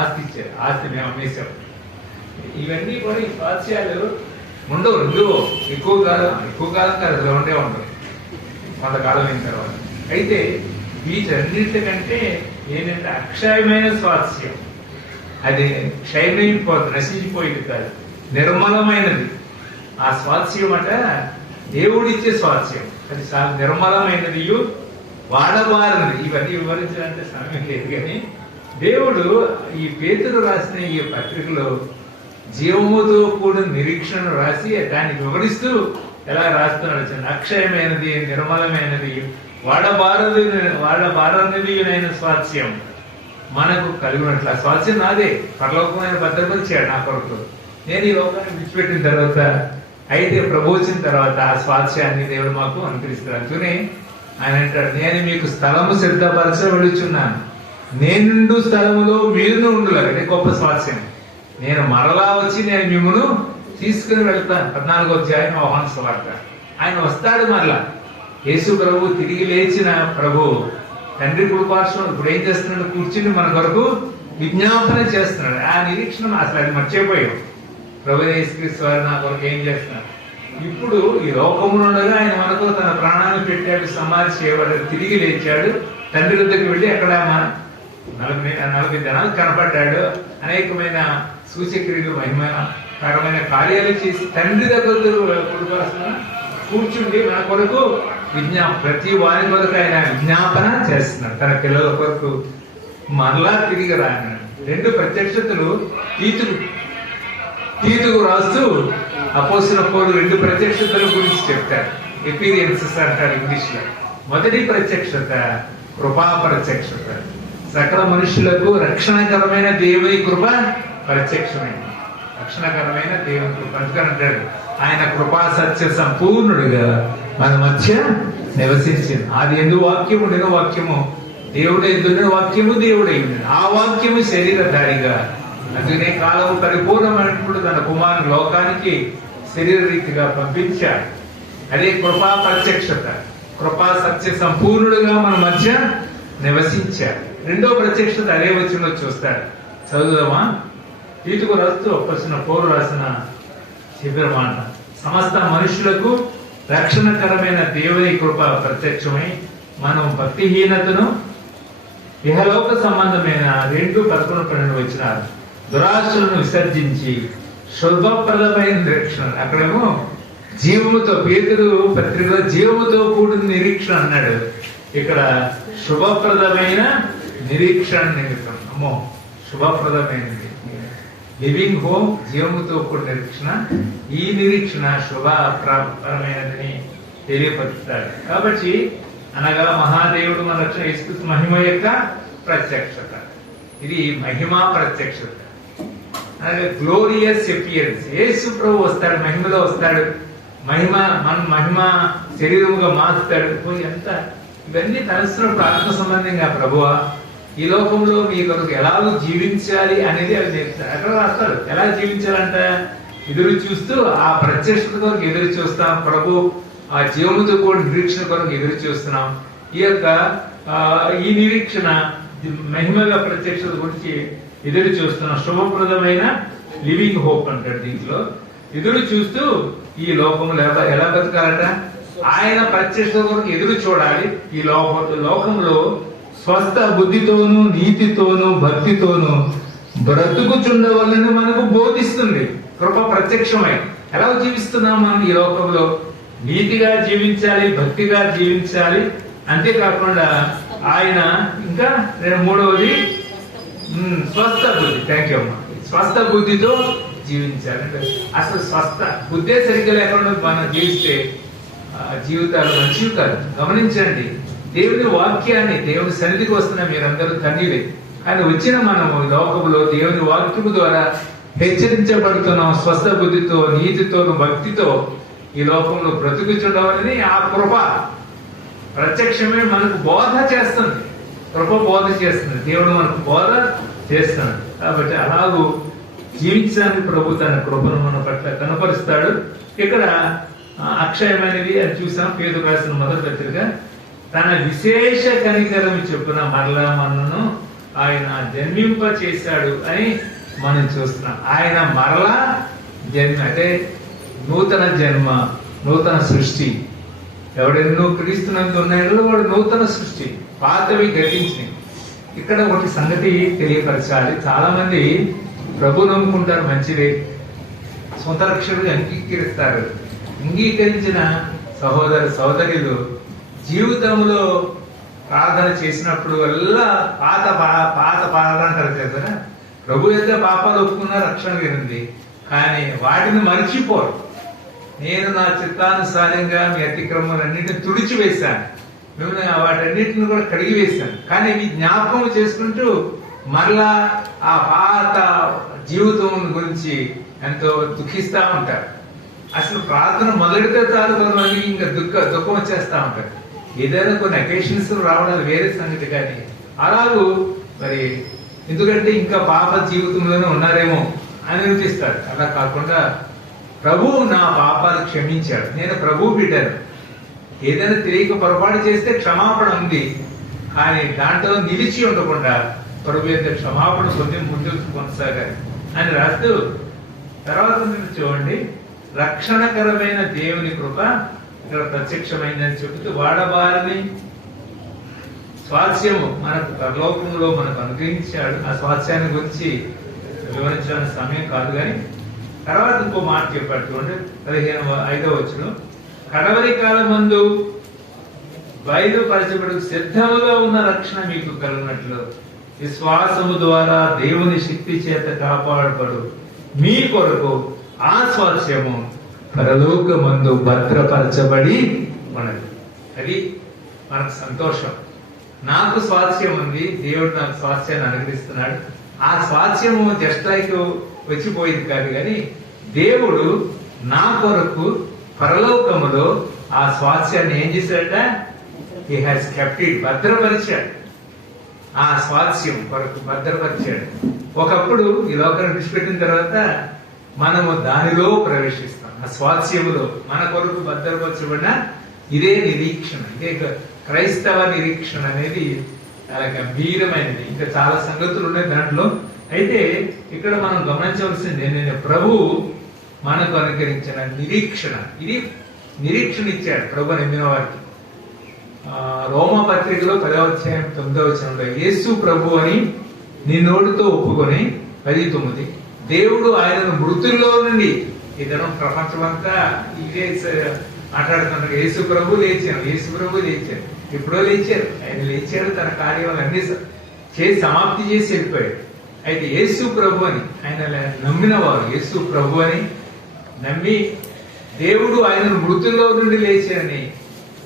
ఆస్తి ఇచ్చారు, ఆస్తి మేము అమ్మేశాం. ఇవన్నీ కూడా ఈ స్వాస్థ్యాలు ఉండవు. ఎక్కువ కాలం కాదు, ఉండే ఉండవు కొంతకాలం అయిన తర్వాత. అయితే వీటన్నిటికంటే ఏంటంటే అక్షయమైన స్వాస్థ్యం, అది క్షయమైపోతుంది, నశించిపోయింది కాదు, నిర్మలమైనది. ఆ స్వాస్థ్యం అట దేవుడిచ్చే స్వాస్థ్యం. అది నిర్మలమైనది, వాడబారినది. ఇవన్నీ వివరించాలంటే సమయం లేదు, కానీ దేవుడు ఈ పేతురు రాసిన ఈ పత్రికలో జీవముతో కూడిన నిరీక్షణను రాసి దాన్ని వివరిస్తూ ఎలా రాస్తున్నాడు. అక్షయమైనది, నిర్మలమైనది, వాడబారనిదియునైన స్వాస్థ్యం మనకు కలిగినట్లు. ఆ స్వాస్థ్యం నాదే, పరలోకమైన భద్రపరిచాడు నా కొరకు. నేను ఈ లోకాన్ని విడిచిపెట్టిన తర్వాత, అయితే ప్రభు వచ్చిన తర్వాత ఆ స్వాస్థ్యాన్ని దేవుడు మాకు అనుగ్రహిస్తాడు. అందుకని ఆయన అంటాడు, నేను మీకు స్థలము సిద్ధపరచ వెళుచున్నాను, నేను స్థలములో మీరు ఉండులాగా. గొప్ప స్వాస్థ్యం. నేను మరలా వచ్చి నేను మిమ్మల్ని తీసుకుని వెళ్తాను. 14వ అధ్యాయం యోహాను సువార్త. ఆయన వస్తాడు మరలా. యేసు ప్రభు తిరిగి లేచిన ప్రభు తండ్రి కుడిపార్శ్వం ఇప్పుడు ఏం చేస్తున్నాడు? కూర్చుని మన కొరకు విజ్ఞాపన చేస్తున్నాడు. ఆ నిరీక్షణ అసలు అది మర్చిపోయాం. ప్రభు యేసుక్రీస్తు వారు నా కొరకు ఏం చేస్తున్నారు? ఇప్పుడు ఈ లోకములో ఉండగా ఆయన మనకు తన ప్రాణాన్ని పెట్టాడు, సమాధి చేయబడ్డాడు, తిరిగి లేచాడు, తండ్రి వద్దకు వెళ్ళి అక్కడ 40 దినాలు కనపడ్డాడు. అనేకమైన సూచక్రియలు, మహిమకరమైన కార్యాలు చేసి తండ్రి దగ్గర కూర్చుండి మన కొరకు ప్రతి వారి కొరకు ఆయన విజ్ఞాపన చేస్తున్నాడు. తన పిల్లల కొరకు మరలా తిరిగి రాయన్నాడు. 2 ప్రత్యక్షతలు తీతుకు రాస్తూ అపోస్తలుడైన పౌలు 2 ప్రత్యక్షతల గురించి చెప్తారు. ఎపీరియన్సెస్ అంటారు ఇంగ్లీష్ లో. మొదటి ప్రత్యక్షత కృపా ప్రత్యక్షత. సకల మనుషులకు రక్షణకరమైన దేవుని కృప ప్రత్యక్షమైంది. రక్షణకరమైన దేవుని కృప అంటాడు. ఆయన కృపా సత్య సంపూర్ణుడిగా మన మధ్య నివసించింది. అది ఎందు వాక్యము ఉండిన వాక్యము దేవుడు, ఎందుండిన వాక్యము దేవుడై ఉన్నాడు. ఆ వాక్యము శరీరధారిగా, అందుకనే కాలము పరిపూర్ణమైనప్పుడు తన కుమారుని లోకానికి శరీర రీతిగా పంపించాడు. అదే కృపా ప్రత్యక్షత. కృపా సత్య సంపూర్ణుడిగా మన మధ్య నివసించాడు. 2వ ప్రత్యక్షత అదే వచనంలో చూస్తాడు. చదువుదామా? తీతుకు రాస్తూ పౌలు రాసిన శిబిరమాట. సమస్త మనుషులకు రక్షణకరమైన దేవుని కృప ప్రత్యక్షమై మనం భక్తిహీనతను, ఇహలోక సంబంధమైన 2:11-12 వచనాలు, దురాశలను విసర్జించి శుభప్రదమైన రక్షణ. అక్కడేమో జీవముతో, పేతురు పత్రికలో జీవముతో కూడిన నిరీక్షణ అన్నాడు. ఇక్కడ శుభప్రదమైన నిరీక్షణ నిమిత్తం. అమ్మో, శుభప్రదమైనది, లివింగ్ హోమ్, జీవముతో కూడిన నిరీక్షణ. ఈ నిరీక్షణ శుభప్రదమైనదని తెలియపరుస్తాడు. కాబట్టి అనగా మహాదేవుడు మన రక్షణ యేసుక్రీస్తు మహిమ యొక్క ప్రత్యక్షత. ఇది మహిమా ప్రత్యక్షత అనగా గ్లోరియస్ అపియరెన్స్. యేసు ప్రభు వస్తాడు, మహిమలో వస్తాడు, మహిమ శరీరముగా మారుస్తాడు. ఎంత ఇవన్నీ తలస్తున్నప్పుడు ఆత్మ సంబంధంగా ప్రభువా ఈ లోకంలో మీ కొరకు ఎలాగో జీవించాలి అనేది అవి నేర్పుతారు. అక్కడ రాస్తాడు ఎలా జీవించాలంట, ఎదురు చూస్తూ ఆ ప్రత్యక్షత కొరకు ఎదురు చూస్తాం. ప్రభు ఆ జీవముతో కూడా నిరీక్షణ కొరకు ఎదురు చూస్తున్నాం. ఈ నిరీక్షణ మహిమగా ప్రత్యక్షత గురించి ఎదురు చూస్తున్నాం. శుభప్రదమైన లివింగ్ హోప్ అంటాడు. దీంట్లో ఎదురు చూస్తూ ఈ లోకంలో ఎలా బతకాలట, ఆయన ప్రత్యక్షత కొరకు ఎదురు చూడాలి. ఈ లోకంలో స్వస్థ బుద్ధితోనూ నీతితోనూ భక్తితోనూ బ్రతుకుచుండవలని మనకు బోధిస్తుంది. కృప ప్రత్యక్షమై ఎలా జీవిస్తున్నాం మనం ఈ లోకంలో, నీతిగా జీవించాలి, భక్తిగా జీవించాలి. అంతేకాకుండా ఆయన ఇంకా మూడవది స్వస్థ బుద్ధి. థ్యాంక్ యూ అమ్మా. స్వస్థ బుద్ధితో జీవించాలి. అంటే అసలు స్వస్థ బుద్ధే సరిగ్గా లేకుండా మనం జీవిస్తే జీవితాలు మంచివి కాదు. గమనించండి, దేవుని వాక్యాన్ని, దేవుని సన్నిధికి వస్తున్న మీరందరూ ధన్యులే. ఆయన వచ్చిన మనము లోకములో దేవుని వాక్యము ద్వారా హెచ్చరించబడుతున్నాం. స్వస్థ బుద్ధితో నీతితోను భక్తితో ఈ లోకంలో బ్రతుకుచుండవాలని ఆ కృప ప్రత్యక్షమే మనకు బోధ చేస్తుంది. కృప బోధ చేస్తుంది, దేవుడు మనకు బోధ చేస్తున్నాడు. కాబట్టి అలాగూ జీవించడానికి ప్రభు తన కృపను మన పట్ల కనపరుస్తాడు. ఇక్కడ అక్షయమైనది అని చూసాం. పేతురు రాసిన మొదటి పత్రిక, తన విశేష కనికరం చొప్పున మరలా మనను ఆయన జన్మింప చేశాడు అని మనం చూస్తున్నాం. ఆయన మరలా జన్మ అంటే నూతన జన్మ, నూతన సృష్టి. ఎవడెన్నో క్రీస్తునందు ఉన్నాడో వాడు నూతన సృష్టి, పాతవి గతించినవి. ఇక్కడ ఒకటి సంగతి తెలియపరచాలి. చాలా మంది ప్రభు నమ్ముకుంటారు, మంచిదే, సొంత రక్షకుడు అంగీకరిస్తారు. అంగీకరించిన సహోదర సహోదరులు జీవితంలో ప్రార్థన చేసినప్పుడు వల్ల పాత పాటలు అంటారు కదా, ప్రభు యొక్క పాపాలు ఒప్పుకున్న రక్షణ ఉంది, కానీ వాటిని మర్చిపోరు. నేను నా చిత్తానుసారంగా మీ అతిక్రమాలన్నింటినీ తుడిచివేశాను, మిమ్మల్ని వాటన్నిటిని కూడా కడిగి వేశాను, కానీ ఇవి జ్ఞాపకం చేసుకుంటూ మరలా ఆ పాత జీవితం గురించి ఎంతో దుఃఖిస్తా ఉంటారు. అసలు ప్రార్థన మొదలెడితే చాలు కొంతమంది ఇంకా దుఃఖం వచ్చేస్తా ఉంటారు. ఏదైనా కొన్ని అకేషన్స్ రావడాలు వేరే సంగతి, కానీ అలాగూ మరి ఎందుకంటే ఇంకా పాప జీవితంలోనే ఉన్నారేమో అని అనిపిస్తారు. అలా కాకుండా ప్రభువు నా పాపాలు క్షమించాడు, నేను ప్రభువు బిడ్డను. ఏదైనా తెలియక పొరపాటు చేస్తే క్షమాపణ ఉంది, కానీ దాంట్లో నిలిచి ఉండకుండా ప్రభు యొక్క క్షమాపణ పొంది ముందుకు కొనసాగాలి అని రాస్తూ తర్వాత మీరు చూడండి, రక్షణకరమైన దేవుని కృప ఇక్కడ ప్రత్యక్షమైందని చెబుతూ వాడబారని స్వాస్యము మనకు పరలోకంలో మనకు అనుగ్రహించాడు. ఆ స్వాస్యాన్ని గురించి వివరించాల్సిన సమయం కాదు, కానీ తర్వాత ఇంకో మాట చెప్పాడు చూడండి, 15వ వచనం, కడవరి కాలమందు బయలుపరచబడు సిద్ధముగా ఉన్న రక్షణ మీకు కలిగినట్లు విశ్వాసము ద్వారా దేవుని శక్తి చేత కాపాడబడు మీ కొరకు ఆ స్వాస్యము పరలోకమందు భద్రపరచబడి ఉన్నది. అది మనకు సంతోషం. నాకు స్వాస్యం ఉంది, దేవుడు నాకు స్వాస్యాన్ని అనుగ్రహిస్తున్నాడు. ఆ స్వాస్యము జస్ట్ లైక్ వచ్చిపోయింది కాదు, కానీ దేవుడు నా కొరకు పరలోకములో ఆ స్వాస్యాన్ని ఏం చేశాడట, హీ హాస్ కెప్ట్ ఇట్, భద్రపరిచాడు. ఆ స్వాస్యం కొరకు భద్రపరిచాడు. ఒకప్పుడు ఈ లోకాన్ని విడిచిపెట్టిన తర్వాత మనము దానిలో ప్రవేశిస్తాం. ఆ స్వాస్యములో మన కొరకు భద్రపరచబడిన ఇదే నిరీక్షణ, ఇదే క్రైస్తవ నిరీక్షణ అనేది చాలా గంభీరమైనది. ఇంకా చాలా సంగతులు ఉన్నాయి దాంట్లో. అయితే ఇక్కడ మనం గమనించవలసింది ఏంటంటే, ప్రభు మనకు అనుకరించిన నిరీక్షణ, ఇది నిరీక్షణ ఇచ్చాడు ప్రభు నమ్మిన వారికి. రోమా పత్రికలో 10వ అధ్యాయం 9వ వచనంలో, యేసు ప్రభు అని నీ నోటితో ఒప్పుకొని 10:9, దేవుడు ఆయనను మృతుల్లో నుండి, ఇతను ప్రపంచమంతా ఇదే మాట్లాడుతున్నారు, యేసు ప్రభు లేచాను, యేసు ప్రభు లేచారు, ఎప్పుడో లేచారు, ఆయన లేచాడు, తన కార్యాలన్నీ చేసి సమాప్తి చేసి వెళ్ళిపోయాడు. అయితే యేసు ప్రభు అని ఆయన నమ్మిన వారు, యేసు ప్రభు అని నమ్మి దేవుడు ఆయనను మృతుల్లో నుండి లేచారని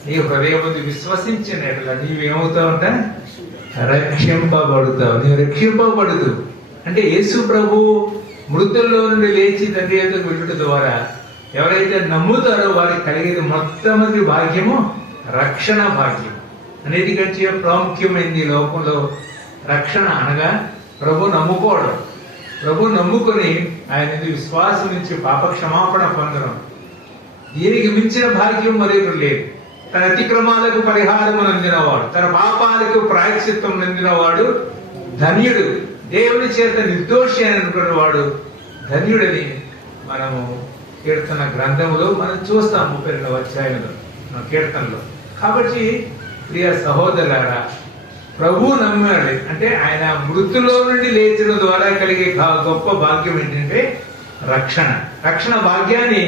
నీ హృదయముందు విశ్వసించిన ఎడల నీవేమవుతావంట? రక్షింపబడుతావు. నీవు రక్షింపబడదు అంటే యేసు ప్రభు మృతుల్లో నుండి లేచి తండ్రి యొద్దకు వెళ్ళుట ద్వారా ఎవరైతే నమ్ముతారో వారికి కలిగేది మొట్టమొదటి భాగ్యము రక్షణ భాగ్యం. అన్నిటికంటే ప్రాముఖ్యమైనది ఈ లోకంలో రక్షణ అనగా ప్రభు నమ్ముకోవడం. ప్రభు నమ్ముకొని ఆయన విశ్వాసం నుంచి పాప క్షమాపణ పొందడం. దీనికి మించిన భాగ్యం మరొకటి లేదు. తన అతిక్రమాలకు పరిహారం నందినవాడు, తన పాపాలకు ప్రాయశ్చిత్తం నందినవాడు ధన్యుడు. దేవుని చేత నిర్దోషి అని అనుకున్నవాడు ధన్యుడని మనము కీర్తన గ్రంథంలో మనం చూస్తాం 32వ అధ్యాయంలో కీర్తనలో. కాబట్టి ప్రియ సహోదరులారా, ప్రభు నమ్మాడు అంటే ఆయన మృతులో నుండి లేచిన ద్వారా కలిగే గొప్ప భాగ్యం ఏంటంటే రక్షణ. రక్షణ భాగ్యాన్ని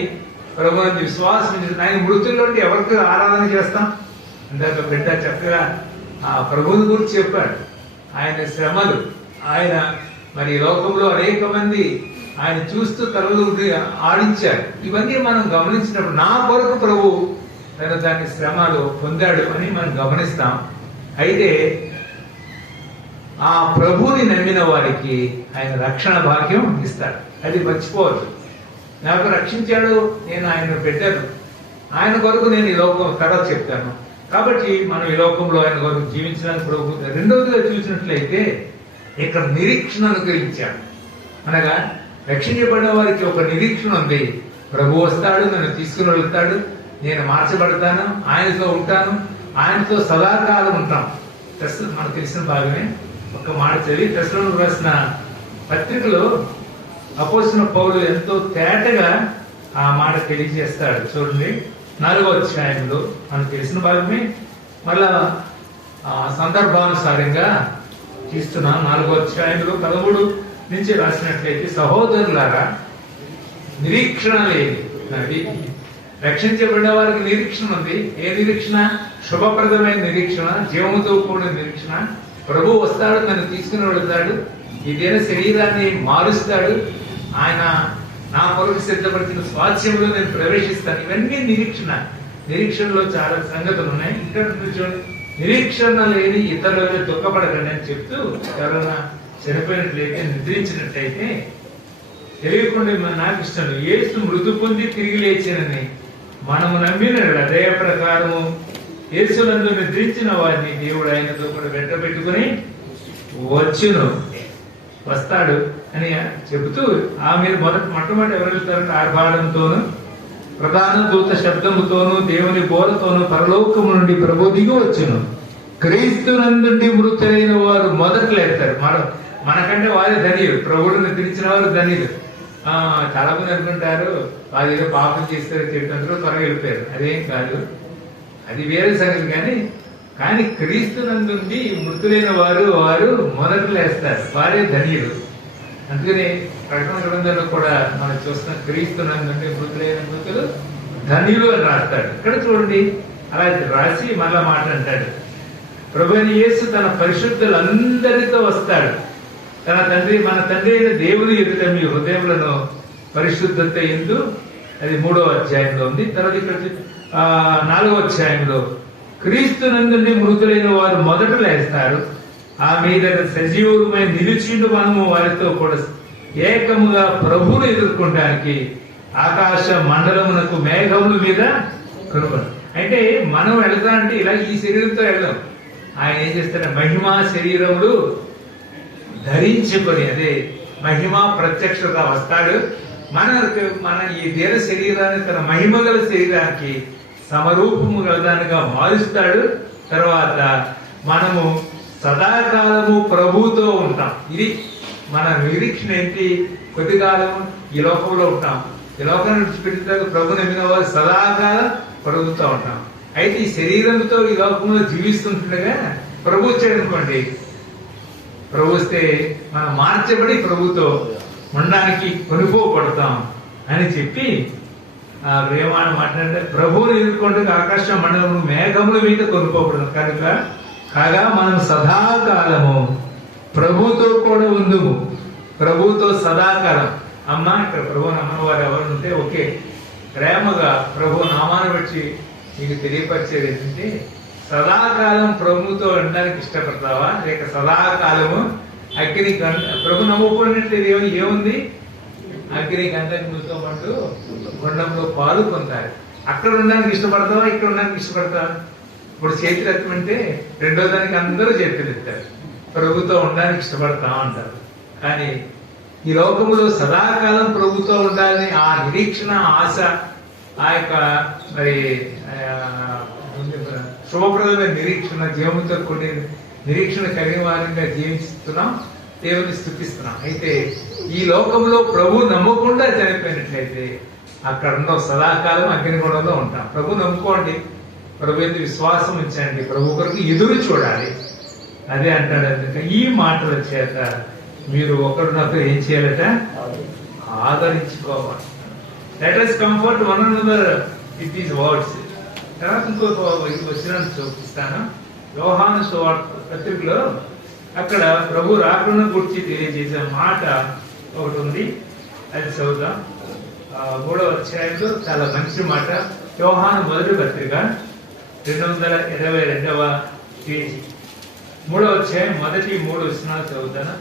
ప్రభు విశ్వాసం. ఆయన మృతుల్లో నుండి ఎవరికి ఆరాధన చేస్తాం? ఇందాక బిడ్డ చక్కగా ఆ ప్రభువుని గురించి చెప్పాడు. ఆయన శ్రమలు, ఆయన మరి లోకంలో అనేక మంది ఆయన చూస్తూ తలలు ఆడించారు. ఇవన్నీ మనం గమనించినప్పుడు నా కొరకు ప్రభు తను దాని శ్రమలు పొందాడు అని మనం గమనిస్తాం. అయితే ఆ ప్రభువుని నమ్మిన వారికి ఆయన రక్షణ భాగ్యం ఇస్తాడు. అది మర్చిపోవద్దు. నాకు రక్షించాడు, నేను ఆయన పెట్టాను, ఆయన కొరకు నేను ఈ లోకం తర్వాత చెప్తాను. కాబట్టి మనం ఈ లోకంలో ఆయన కొరకు జీవించడానికి ప్రభు. రెండవదిగా చూసినట్లయితే ఇక్కడ నిరీక్షణ అనుగ్రహించాడు. అనగా రక్షించబడిన వారికి ఒక నిరీక్షణ ఉంది. ప్రభు వస్తాడు, నన్ను తీసుకుని వెళ్తాడు, నేను మార్చబడతాను, ఆయనతో ఉంటాను, ఆయనతో సదాకాలం ఉంటాం. మనకు తెలిసిన భాగమే. ఒక మాట చదివి తెస్సలోనికీయులకు రాసిన పత్రికలో అపోస్తలుడైన పౌలు ఎంతో తేటగా ఆ మాట తెలియజేస్తాడు. చూడండి 4వ అధ్యాయంలో మనకు తెలిసిన భాగమే. మళ్ళా సందర్భానుసారంగా తీస్తున్నాం. 4వ అధ్యాయంలో 13 నుంచి రాసినట్లయితే, సహోదరులారా నిరీక్షణ లేని రక్షించబడిన వారికి నిరీక్షణ ఉంది. ఏ నిరీక్షణ? శుభప్రదమైన నిరీక్షణ, జీవముతో కూడిన నిరీక్షణ. ప్రభు వస్తాడు, నన్ను తీసుకుని వెళతాడు, ఇదేనా శరీరాన్ని మారుస్తాడు, ఆయన నా కొరకు సిద్ధపడిన స్వాస్థ్యంలో నేను ప్రవేశిస్తాను. ఇవన్నీ నిరీక్షణ. నిరీక్షణలో చాలా సంగతులు ఉన్నాయి. ఇక్కడ చూడండి, నిరీక్షణ లేని ఇతరులు దుఃఖపడకండి అని చెప్తూ, ఎవరైనా చనిపోయినట్లయితే, నిద్రించినట్లయితే తెలియకుండా నాకు ఇష్టం యేసు మృదు పొంది తిరిగి లేచానని మనము నమ్మిన అదే ప్రకారము యేసునందు నిద్రించిన వారిని దేవుడు ఆయనతో కూడా వెంట పెట్టుకుని వస్తాడు అని చెబుతూ ఆమె మొట్టమొదటి ఎవరు వెళ్తారంటే ఆర్భాడంతోనూ ప్రధాన దూత శబ్దముతోనూ దేవుని బోధతోనూ పరలోకము నుండి ప్రభు దిగి వచ్చును. క్రీస్తునందుండి మృతులైన వారు మొదట లేస్తారు. మనకంటే వారి ధనియులు, ప్రభువును నిద్రించిన వారు ధనియులు. చాలా మంది అనుకుంటారు వాళ్ళు ఏదో పాపం చేస్తారు, తింటారు, త్వరగా వెళ్ళిపోయారు. అదేం కాదు, అది వేరే సంగతి. కానీ క్రీస్తునందుండి మృతులైన వారు మొదట లేస్తారు, వారే ధనియులు. అందుకని ప్రకటన గ్రంథంలో కూడా మనం చూస్తున్న క్రీస్తునందుండి మృతులు ధనియులు అని రాస్తాడు. ఇక్కడ చూడండి, అలా రాసి మళ్ళా మాట అంటాడు, ప్రభువైన యేసు తన పరిశుద్ధులందరితో వస్తాడు. మన తండ్రి అయిన దేవుని ఎదుట మీ హృదయములను పరిశుద్ధత ఎందు, అది 3వ అధ్యాయంలో ఉంది. తర్వాత ఇక్కడ 4వ అధ్యాయంలో క్రీస్తునందుండి మృతులైన వారు మొదట లేస్తారు, ఆ మీద సజీవులమై నిలిచిండు మనము వారితో కూడా ఏకముగా ప్రభువును ఎదుర్కొనడానికి ఆకాశ మండలమునకు మేఘముల మీద కనుగొన. అంటే మనం వెళ్తామంటే ఇలా ఈ శరీరంతో వెళ్దాం. ఆయన ఏం చేస్తాడు? మహిమా శరీరములు ధరించుకొని, అదే మహిమా ప్రత్యక్షత వస్తాడు. మన ఈ దేహ శరీరాన్ని తన మహిమ గల శరీరానికి సమరూపము గలదానిగా మారుస్తాడు. తర్వాత మనము సదాకాలము ప్రభువుతో ఉంటాం. ఇది మన నిరీక్షణ. ఏంటి? కొద్ది కాలం ఈ లోకంలో ఉంటాం, ఈ లోకాన్ని విడిచిపెట్టిన ప్రభు నమ్మిన వారు సదాకాలం ప్రభుతో ఉంటాం. అయితే ఈ శరీరంతో ఈ లోకంలో జీవిస్తుండగా ప్రభు వచ్చాడనుకోండి, ప్రభు వస్తే మనం మార్చబడి ప్రభుతో ఉండడానికి కొనుక్కోబడతాం అని చెప్పి ప్రేమాన మాట్లాడితే, ప్రభువుని ఎదుర్కొంటే ఆకాశ మండలము మేఘముల మీద కొనుక్కోబడతాం. కనుక కాగా మనం సదాకాలము ప్రభుతో కూడా ఉందుము. ప్రభుతో సదాకాలం. అమ్మ ఇక్కడ ప్రభు నమ్మని వారు ఎవరు ఉంటే ఓకే, ప్రేమగా ప్రభు నామాన్ని బట్టి నీకు తెలియపరిచేది ఏంటంటే సదాకాలం ప్రభుతో ఉండడానికి ఇష్టపడతావా, లేక సదాకాలము అగ్ని ప్రభు నమ్ముకున్నట్లేదు ఏముంది, అగ్ని గంధకులతో పాటు గుండంలో పాలు పొందాలి. అక్కడ ఉండడానికి ఇష్టపడతావా, ఇక్కడ ఉండడానికి ఇష్టపడతావా? ఇప్పుడు చేతులెత్తం అంటే రెండో దానికి అందరూ చేతులెత్తారు, ప్రభుతో ఉండడానికి ఇష్టపడతాం అంటారు. కానీ ఈ లోకంలో సదాకాలం ప్రభుతో ఉండాలని ఆ నిరీక్షణ, ఆశ, ఆ యొక్క మరి శుభప్రదమైన నిరీక్షణ, జీవంతో కొన్ని నిరీక్షణ కలిగిన వారంగా జీవిస్తున్నాం, దేవుని స్తుతిస్తున్నాం. అయితే ఈ లోకంలో ప్రభు నమ్మకుండా చనిపోయినట్లయితే అక్కడ ఉన్న సదాకాలం అగ్నిగుణంలో ఉంటాం. ప్రభు నమ్ముకోండి, ప్రభు ఎందుకు విశ్వాసం ఉంచండి, ప్రభు కొరకు ఎదురు చూడాలి. అదే అంటాడు. అందుకే ఈ మాటల చేత మీరు ఒకరినొకరు ఏం చేయాలట, ఆదరించుకోవాలి. Let us comfort one another with these words. తర్వాత ఇంకొక వచనం చూపిస్తాను. యోహాను సువార్త పత్రికలో అక్కడ ప్రభు రాకడను గురించి తెలియజేసే మాట ఒకటి ఉంది, అది చదువుదాం. 3వ అధ్యాయంలో చాలా మంచి మాట. యోహాను మొదటి పత్రిక 222వ పేజీ, 3వ అధ్యాయం మొదటి 3 వచనాలు చదువుతాను.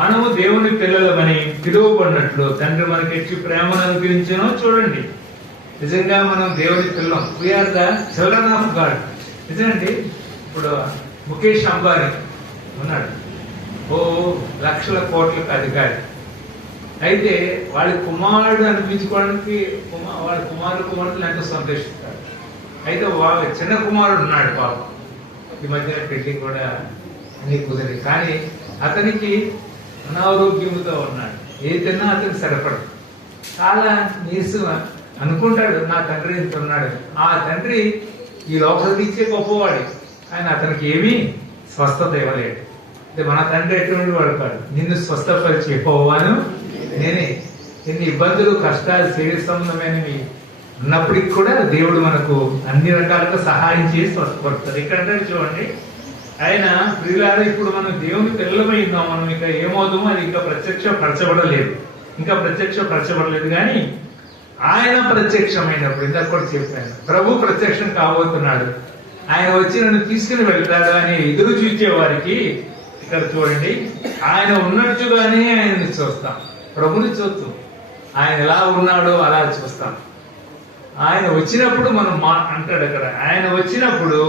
మనము దేవుని పిల్లలమని పిలువబడినట్లు తండ్రి మనకి ఎట్టి ప్రేమను అనుగ్రహించానో చూడండి. నిజంగా మనం దేవుని పిల్లం, we are the children of God. నిజండి, ఇప్పుడు ముఖేష్ అంబానీ ఉన్నాడు, లక్షల కోట్లకు అధికారి. అయితే వాళ్ళ కుమారుడు అనిపించుకోవడానికి వాళ్ళ కుమారులు ఎంతో సంతోషిస్తారు. అయితే వాళ్ళ చిన్న కుమారుడు ఉన్నాడు పాపం, ఈ మధ్యన పెళ్లి కూడా అన్ని కుదిరి, కానీ అతనికి అనారోగ్యముతో ఉన్నాడు. ఏ తిన్నా అతనికి సరిపడదు, చాలా నీరసం అనుకుంటాడు. నా తండ్రి ఇంత ఉన్నాడు. ఆ తండ్రి ఈ లోపలికి ఇచ్చే గొప్పవాడు, ఆయన అతనికి ఏమీ స్వస్థత ఇవ్వలేడు. అంటే మన తండ్రి ఎటువంటి వాడు కాదు, నిన్ను స్వస్థపరిచి పోవాను నేనే. ఎన్ని ఇబ్బందులు, కష్టాలు, శరీర సంబంధమైనవి ఉన్నప్పటికి కూడా దేవుడు మనకు అన్ని రకాలుగా సహాయం చేసి స్వస్థపడతారు. ఇక్కడ చూడండి, ఆయన ప్రియులారా, ఇప్పుడు మనం దేవుని పిల్లలమై ఉన్నాం, మనం ఇంకా ఏమవుతామో అది ఇంకా ప్రత్యక్షపరచబడలేదు. కానీ ఆయన ప్రత్యక్షమైనప్పుడు, ఇందాక కూడా చెప్పాను, ప్రభు ప్రత్యక్షం కాబోతున్నాడు. ఆయన వచ్చి నన్ను తీసుకుని వెళ్తాడు అని ఎదురు చూసే వారికి ఇక్కడ చూడండి, ఆయన ఉన్నట్టుగానే ఆయన్ని చూస్తాం, ప్రభుని చూస్తాం. ఆయన ఎలా ఉన్నాడో అలా చూస్తాం. ఆయన వచ్చినప్పుడు మనం అంటాడు అక్కడ, ఆయన వచ్చినప్పుడు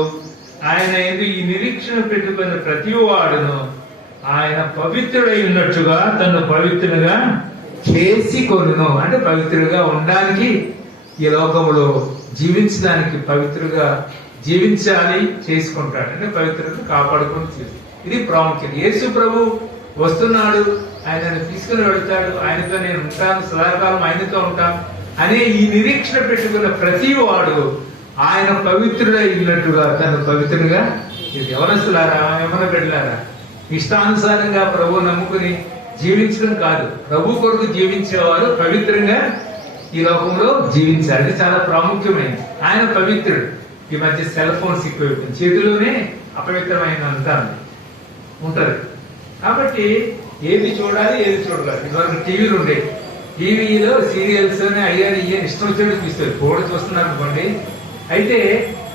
ఆయన ఎందుకు ఈ నిరీక్షణ పెట్టుకున్న ప్రతి వాడును ఆయన పవిత్రుడై ఉన్నట్టుగా తను పవిత్రులుగా చేసి కొనును. అంటే పవిత్రులుగా ఉండడానికి, ఈ లోకంలో జీవించడానికి, పవిత్రులుగా జీవించాలి చేసుకుంటాడు. అంటే పవిత్రతను కాపాడుకుని, ఇది ప్రాముఖ్యత. యేసు ప్రభు వస్తున్నాడు, ఆయనను తీసుకుని వెళ్తాడు, ఆయనతో నేను ఉంటాను, సదాకాలం ఆయనతో ఉంటాను అనే ఈ నిరీక్షణ పెట్టుకున్న ప్రతి వాడు ఆయన పవిత్రుడై ఉన్నట్టుగా తను పవిత్రుడుగా. ఇది యవనస్తులారా, యవన బిడ్డలారా, ఇష్టానుసారంగా ప్రభు నమ్ముకుని జీవించడం కాదు, ప్రభు కొరకు జీవించేవారు పవిత్రంగా ఈ లోకంలో జీవించాలి. ఇది చాలా ప్రాముఖ్యమైనది. ఆయన పవిత్రుడు. ఈ మధ్య సెల్ ఫోన్స్ ఎక్కువ, చేతిలోనే అపవిత్రమైన అంతా ఉంటారు. కాబట్టి ఏది చూడాలి, ఏది చూడాలి. ఇదివరకు టీవీలు ఉండేవి, టీవీలో సీరియల్స్ అయ్యారు ఇయ్యని ఇష్టం వచ్చినట్టు చూస్తారు, కూడా చూస్తున్నారు అనుకోండి. అయితే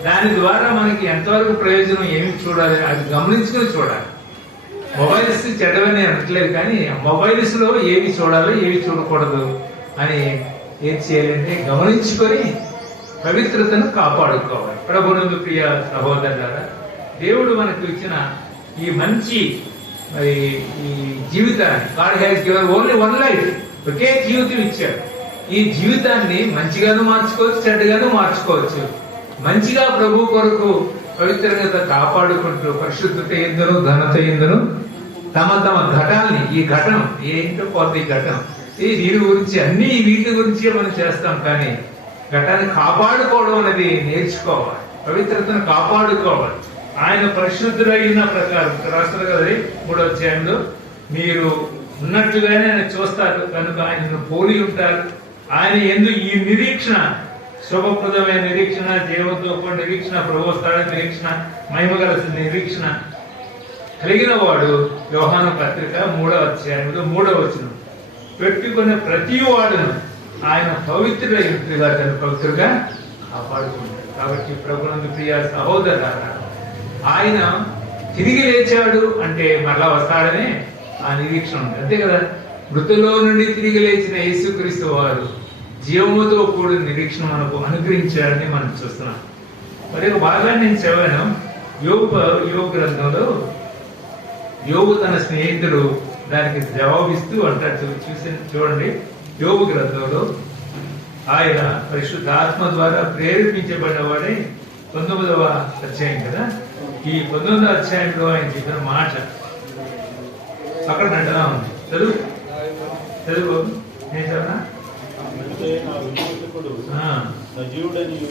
దాని ద్వారా మనకి ఎంతవరకు ప్రయోజనం, ఏమి చూడాలి అది గమనించుకుని చూడాలి. మొబైల్స్ చెడ్డవని అనట్లేదు, కానీ మొబైల్స్ లో ఏవి చూడాలో ఏవి చూడకూడదు అని ఏం చేయాలంటే గమనించుకొని పవిత్రతను కాపాడుకోవాలి. ప్రభునందు ప్రియ సహోదరులారా, దేవుడు మనకు ఇచ్చిన ఈ మంచి ఈ జీవితాన్ని, God has given only one life, ఒకే జీవితం ఇచ్చాడు. ఈ జీవితాన్ని మంచిగాను మార్చుకోవచ్చు, చెడ్డగాను మార్చుకోవచ్చు. మంచిగా ప్రభు కొరకు పవిత్రత కాపాడుకుంటూ పరిశుద్ధత ఎందును ఘనత ఎందును తమ తమ ఘటాన్ని, ఈ ఘటం ఏంటో కొత్త ఈ ఘటం, దీని గురించి అన్ని వీటి గురించే మనం చేస్తాం. కానీ ఘటాన్ని కాపాడుకోవడం అనేది నేర్చుకోవాలి, పవిత్రతను కాపాడుకోవాలి. ఆయన పరిశుద్ధులైన ప్రకారం రాస్తారు కదా 3వ అధ్యాయంలో, మీరు ఉన్నట్టుగానే ఆయన చూస్తారు కనుక ఆయనను పోలి ఉంటారు. ఆయన యందు ఈ నిరీక్షణ, శుభప్రదమైన నిరీక్షణ, జీవంతో కూడిన నిరీక్షణ, ప్రభు స్థాయి నిరీక్షణ, మహిమగల నిరీక్షణ కలిగిన వాడు యోహాను పత్రిక 3వ అధ్యాయంలో 3వ వచనం, పెట్టుకునే ప్రతి వాడును ఆయన పవిత్రుడైనట్టుగా తను పవిత్రుగా కాపాడుకుంటాడు. కాబట్టి ప్రభునందు ప్రియ సహోదరులారా, ఆయన తిరిగి లేచాడు అంటే మరలా వస్తాడనే ఆ నిరీక్షణ ఉంది, అంతే కదా. మృతుల్లో నుండి తిరిగి లేచిన యేసుక్రీస్తు వారు జీవముతో కూడిన నిరీక్షణ మనకు అనుగ్రహించాడని మనం చూస్తున్నాం. మరి ఒక భాగాన్ని నేను చదివాను. యోబు గ్రంథంలో యోబు తన స్నేహితుడు దానికి జవాబిస్తూ అంటాడు. చూడండి, యోబు గ్రంథంలో ఆయన పరిశుద్ధాత్మ ద్వారా ప్రేరేపించబడిన వాడే 19వ అధ్యాయం కదా. ఈ 19వ అధ్యాయంలో ఆయన చెప్పిన మాట అక్కడ నటన ఉంది. చదువు నేను చదవనా?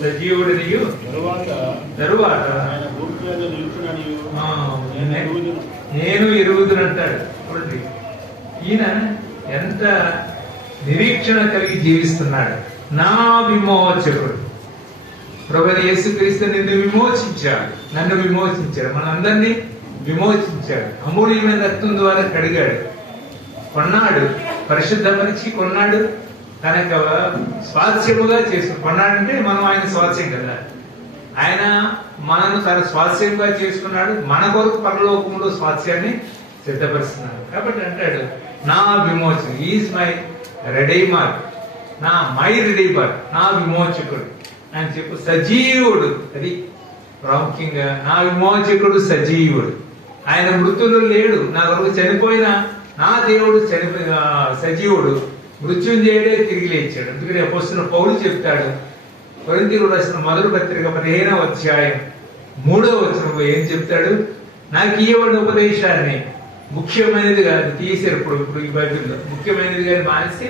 సజీవుడనియు తరువాత నేను ఎరుగుదునంటాడు. చూడండి, ఈయన ఎంత నిరీక్షణ కలిగి జీవిస్తున్నాడు. నా విమోచకుడు ప్రభువైన యేసుక్రీస్తు నిన్ను విమోచించాడు, నన్ను విమోచించాడు, మనందరినీ విమోచించాడు. అమూల్యమైన రక్తం ద్వారా కడిగాడు, కొన్నాడు, పరిశుద్ధపరిచి కొన్నాడు, తనకు స్వాస్థ్యముగా చేసుకుని కొన్నాడంటే మనం ఆయన స్వాస్థ్యం కదా. ఆయన మనను తన స్వాస్థ్యంగా చేసుకున్నాడు, మన కొరకు పరలోకములో స్వాస్థ్యాన్ని సిద్ధపరుస్తున్నాడు. కాబట్టి అంటాడు, నా విమోచన, is my redeemer, my redeemer, నా విమోచకుడు అని చెప్పు. సజీవుడు, అది ప్రాముఖ్యంగా, నా విమోచకుడు సజీవుడు. ఆయన మృతులు లేడు, నా కొరకు చనిపోయిన నా దేవుడు సజీవుడు, మృత్యుంజయుడే తిరిగి లేచాడు. అందుకని అపోస్తలుడైన పౌలు చెప్తాడు, కొరింథీయులకు రాసిన మొదటి పత్రిక 15వ అధ్యాయం 3వ వచనంలో ఏం చెప్తాడు? నాకు ఇవ్వబడిన ఉపదేశాన్ని ముఖ్యమైనది కాదు తీసారు. ఇప్పుడు ఈ బైబిల్లో ముఖ్యమైనది కానీ మానేసి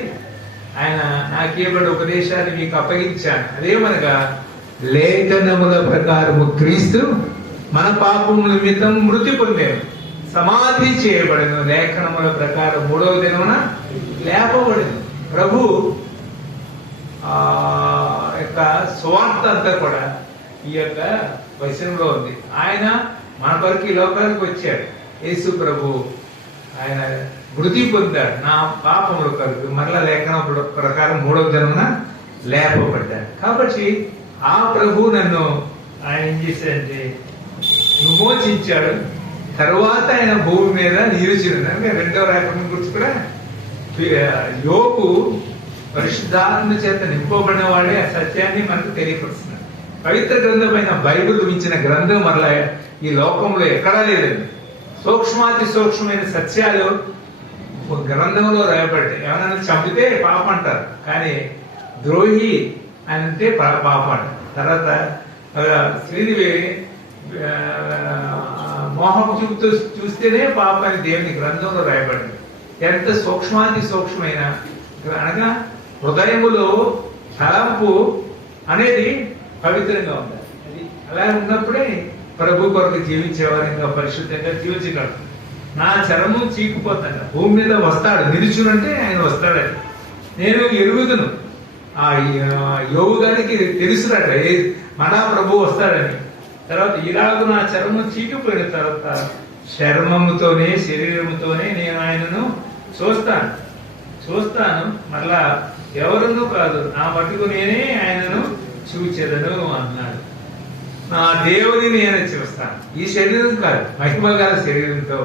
ఆయన నాకు ఇవ్వబడిన ఉపదేశాన్ని మీకు అప్పగించాను. అదేమనగా లేఖనముల ప్రకారము క్రీస్తు మన పాపముల నిమిత్తం మృతి పొందాను, సమాధి చేయబడను, లేఖనముల ప్రకారం 3వ దినమున లేపబడింది. ప్రభు యొక్క సువార్త అంతా కూడా ఈ యొక్క వచనంలో ఉంది. ఆయన మన కొరకు ఈ లోకానికి వచ్చాడు. యేసు ప్రభు ఆయన మృతి పొందాడు నా పాపముల కొరకు, మరలా లేఖనం ప్రకారం 3వ దినమున లేపబడ్డాడు. కాబట్టి ఆ ప్రభు నన్ను ఆయన ఏం చేశాడంటే విమోచించాడు. తరువాత ఆయన భూమి మీద నిలిచినాడు. అంటే 2వ రాకడను గురించి కూడా యోబు పరిశుద్ధాత్మ చేత నింపబడిన వాడే ఆ సత్యాన్ని మనకు తెలియపరుస్తున్నాడు. పవిత్ర గ్రంథమైన బైబిల్ మించిన గ్రంథం మరలా ఈ లోకంలో ఎక్కడా లేదండి. సూక్ష్మాతి సూక్ష్మమైన సత్యాలు ఒక గ్రంథంలో రాయబడ్డాయి. ఎవరైనా చంపితే పాప అంటారు, కానీ ద్రోహి అని అంటే పాప అంటారు. తర్వాత శ్రీదేవి మోహం చూపుతూ చూస్తేనే పాప అని దేవుని గ్రంథంలో రాయబడింది. ఎంత సూక్ష్మాతి సూక్ష్మమైన అనగా హృదయములో తలంపు అనేది పవిత్రంగా ఉండాలి. అది అలా ఉన్నప్పుడే ప్రభు కొరకు జీవించేవారు ఇంకా పరిశుద్ధంగా జీవించగలరు. నా చర్మం చీకిపోతాడు, భూమి మీద వస్తాడు, నిలుచునంటే ఆయన వస్తాడని నేను ఎరుగుదును. ఆ యోగు గారికి తెలుసునట మన ప్రభు వస్తాడని. తర్వాత ఇలాగ నా చర్మం చీకిపోయిన తర్వాత చర్మముతోనే శరీరముతోనే నేను ఆయనను చూస్తాను, మరలా ఎవరునూ కాదు, నా మటుకు నేనే ఆయనను చూచెదను అన్నాడు. నా దేవుని నేనే చూస్తాను. ఈ శరీరం కాదు, మహిమ గల శరీరంతో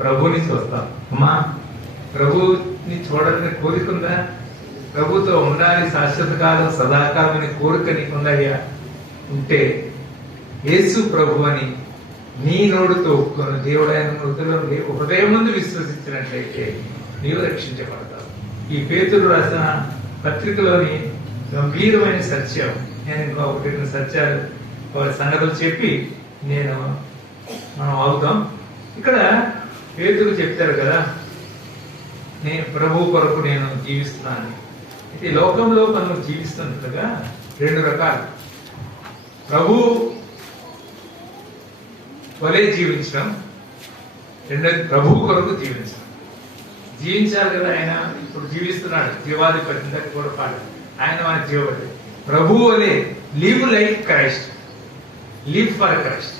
ప్రభుని చూస్తాను. అమ్మా, ప్రభుని చూడాలని కోరికుందా? ప్రభుతో ఉండాలి శాశ్వత కాలం సదాకాలం అని కోరిక నీకుందయ్యా ఉంటే యేసు ప్రభు అని నీ నోడుతో ఒప్పుకొని దేవుడు ఆయన మృతుల్లో హృదయం ముందు విశ్వసించినట్లయితే నీవు రక్షించబడతావు. ఈ పేతురు రాసిన పత్రికలోని గంభీరమైన సత్యం. నేను ఇంకా 1-2 సత్యాలు సంగతులు చెప్పి మనం అవుతాం. ఇక్కడ పేతురు చెప్తారు కదా, నేను ప్రభు కొరకు నేను జీవిస్తున్నాను. అయితే లోకంలో మనం జీవిస్తుండగా 2 రకాలు. ప్రభు వలే జీవించడం, రెండోది ప్రభు కొరకు జీవించాలి కదా. ఆయన ఇప్పుడు జీవిస్తున్నాడు, జీవాధిపతి కూడా పాడు, ఆయన మన జీవపతి. ప్రభు వలే live like Christ, live for Christ,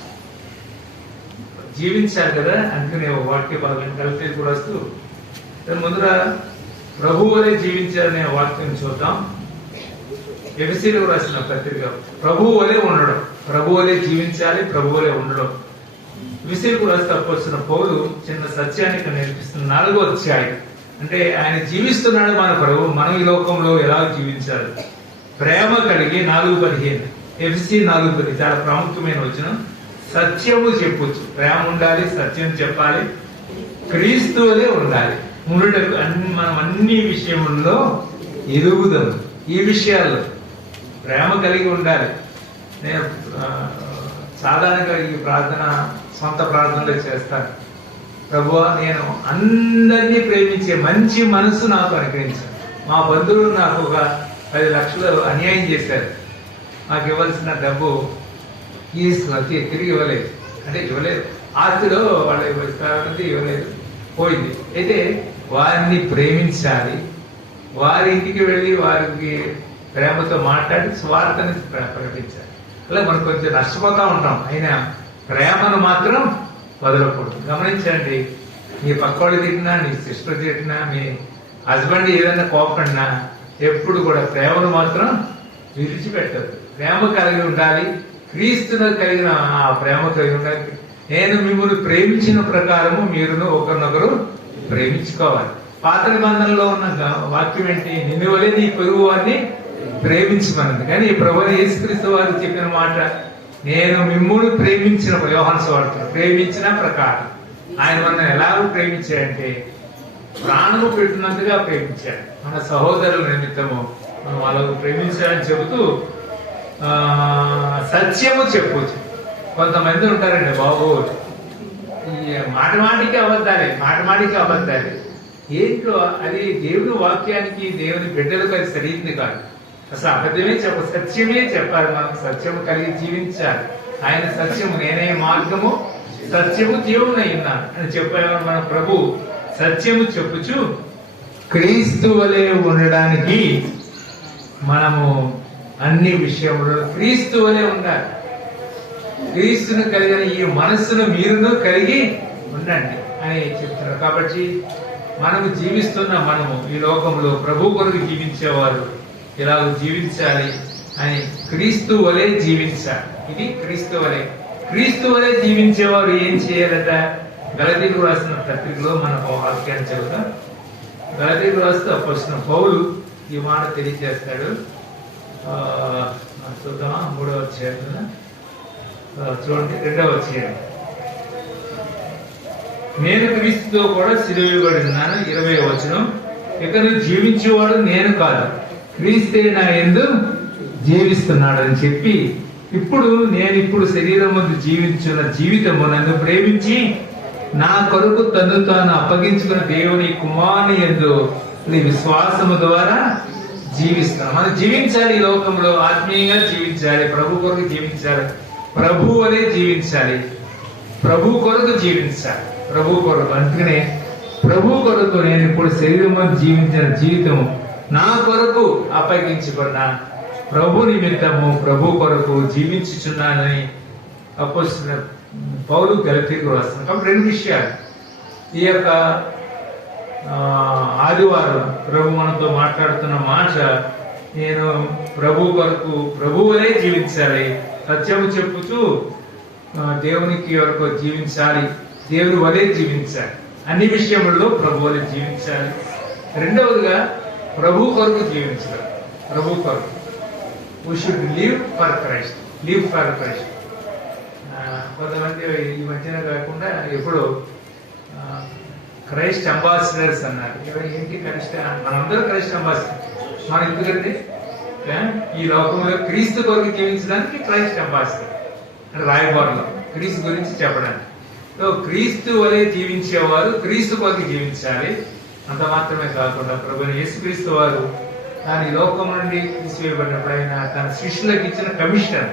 జీవించాలి కదా. అందుకనే వాక్య భాగం కలిపి కూడా వస్తూ దాని ముందర ప్రభు వలే జీవించాలనే వాక్యం చూద్దాం. ఎఫెసీయులకు రాసిన పత్రిక ప్రభువు వలె ఉండడం, ప్రభు వలె జీవించాలి, ప్రభు వలె ఉండడం. ఎఫెసీయులకు రాసిన అపోస్తలుడైన పౌలు చిన్న సత్యాన్ని ఇక్కడ నేర్పిస్తున్న 4వ అధ్యాయం. అంటే ఆయన జీవిస్తున్నాడు మన ప్రభు, మనం ఈ లోకంలో ఎలా జీవించాలి. ప్రేమ కలిగి 4:15 ఎఫెసీ 4:10 చాలా ప్రాముఖ్యమైన వచనం. సత్యము చెప్పొచ్చు, ప్రేమ ఉండాలి, సత్యం చెప్పాలి, క్రీస్తు వలె ఉండాలి. మనం అన్ని విషయముల్లో ఎదుగుదాం. ఈ విషయాల్లో ప్రేమ కలిగి ఉండాలి. నేను సాధారణంగా ఈ ప్రార్థన సొంత ప్రార్థనలో చేస్తాను. ప్రభువా, నేను అందరినీ ప్రేమించే మంచి మనసు నాకు అనుగ్రహించాను. మా బంధువులు నాకు ఒక 10 లక్షలు అన్యాయం చేశారు. నాకు ఇవ్వాల్సిన డబ్బు తిరిగి ఇవ్వలేదు. అంటే ఇవ్వలేదు, ఆస్తిలో వాళ్ళు ఇవ్వలేదు, పోయింది. అయితే వారిని ప్రేమించాలి, వారి ఇంటికి వెళ్ళి వారికి ప్రేమతో మాట్లాడి స్వార్థని ప్రకటించాలి. అలా మనం కొంచెం నష్టపోతా ఉంటాం, అయినా ప్రేమను మాత్రం వదలకూడదు. గమనించండి, మీ పక్కోళ్ళు తిట్టినా, నీ సిస్టర్ తిట్టినా, మీ హస్బెండ్ ఏదైనా కోపడినా ఎప్పుడు కూడా ప్రేమను మాత్రం విడిచిపెట్టదు. ప్రేమ కలిగి ఉండాలి, క్రీస్తును కలిగిన ఆ ప్రేమ కలిగి ఉండాలి. నేను మిమ్మల్ని ప్రేమించిన ప్రకారము మీరును ఒకరినొకరు ప్రేమించుకోవాలి. పాత నిబంధనలో ఉన్న వాక్యం ఏంటి? నిన్ను వలె నీ పొరుగు వారిని ప్రేమించమన్నది. కానీ ప్రభువు యేసుక్రీస్తు వారు చెప్పిన మాట, నేను మిమ్మును ప్రేమించిన, యోహాను సువార్త ప్రేమించిన ప్రకారం. ఆయన మనం ఎలాగో ప్రేమించాడంటే ప్రాణము పెట్టినంతగా ప్రేమించాడు. మన సహోదరుల నిమిత్తము మనం వాళ్ళకు ప్రేమించాలని చెబుతూ సత్యము చెప్పొచ్చు. కొంతమంది ఉంటారండి బాబు, ఈ మాటిమాటికి అబద్ధాలే. ఏంటో అది దేవుని వాక్యానికి, దేవుని బిడ్డలకు అది సరైంది కాదు. అసలు అబద్ధమే సత్యమే చెప్పాలి. మనం సత్యము కలిగి జీవించాలి. ఆయన సత్యము, నేనే మార్గము సత్యము జీవనై ఉన్నాను అని చెప్పేవాడు మన ప్రభు. సత్యము చెప్పుచు క్రీస్తు వలె ఉండడానికి మనము అన్ని విషయంలో క్రీస్తు వలె ఉండాలి. క్రీస్తును కలిగిన ఈ మనస్సును మీరును కలిగి ఉండండి అని చెప్తున్నారు. కాబట్టి మనము ఈ లోకంలో ప్రభు కొరకు జీవించేవారు ఇలాగ జీవించాలి అని, క్రీస్తు వలె జీవించాలి. ఇది క్రీస్తు వలె జీవించేవారు ఏం చేయాలట? గలతీయులకు రాసిన పత్రికలో మన వాక్యాన్ని చదువుతాం. గలతీయులకు రాస్తూ అపోస్తలుడైన పౌలు ఈ మాట తెలియజేస్తాడు. చూద్దామా? 3వ అధ్యాయం చూడండి, 2వ అధ్యాయం. నేను క్రీస్తుతో కూడా సిలువబడి ఉన్నాను. 20వ వచనం. ఇక జీవించేవాడు నేను కాదు, క్రీస్తే నా యందు జీవిస్తున్నాడని చెప్పి, ఇప్పుడు శరీరం ముందు జీవించున్న జీవితము నన్ను ప్రేమించి నా కొరకు తను తాను అప్పగించుకున్న దేవుని కుమారుని యందు విశ్వాసము ద్వారా జీవిస్తాను. మనం జీవించాలి, ఈ లోకంలో ఆత్మీయంగా జీవించాలి, ప్రభు కొరకు జీవించాలి, ప్రభు వలె జీవించాలి, ప్రభు కొరకు జీవించాలి. ప్రభు కొరకు, అందుకనే ప్రభు కొరకు నేను ఇప్పుడు శరీరం మీద జీవించిన జీవితము నా కొరకు అప్పగించుకున్న ప్రభు నిమిత్తము ప్రభు కొరకు జీవించుచున్నానని అపోస్తలుడైన పౌలు గలతీయులకు రాస్తున్నాడు. కాబట్టి 2 విషయాలు. ఈ యొక్క ఆదివారం ప్రభు మనతో మాట్లాడుతున్న మాట, నేను ప్రభు కొరకు ప్రభు వలె జీవించాలి, సత్యము చెప్పుతూ దేవునికి వరకు జీవించాలి, దేవుని వలె జీవించాలి, అన్ని విషయముల్లో ప్రభు వలె జీవించాలి. రెండవదిగా ప్రభు కొరకు జీవించాలి. ప్రభు కొరకు we should live for Christ. కొంతమంది ఈ మధ్యన కాకుండా ఎప్పుడు క్రైస్ట్ అంబాసిడర్స్ అన్నారు. ఏంటి క్రైస్ట్? మనందరూ క్రైస్ట్ అంబాసిడర్. మనం ఎందుకంటే ఈ లోకంలో క్రీస్తు కొరకు జీవించడానికి క్రైస్ట్ అంబాసిడర్ అంటే రాయబారులు, క్రీస్తు గురించి చెప్పడానికి. సో క్రీస్తు వలె జీవించేవారు క్రీస్తు కొరకు జీవించాలి. అంత మాత్రమే కాకుండా ప్రభువైన యేసుక్రీస్తు వారు తాను ఈ లోకం నుండి తీసివేయబడినప్పుడు ఆయన తన శిష్యులకు ఇచ్చిన కమిషన్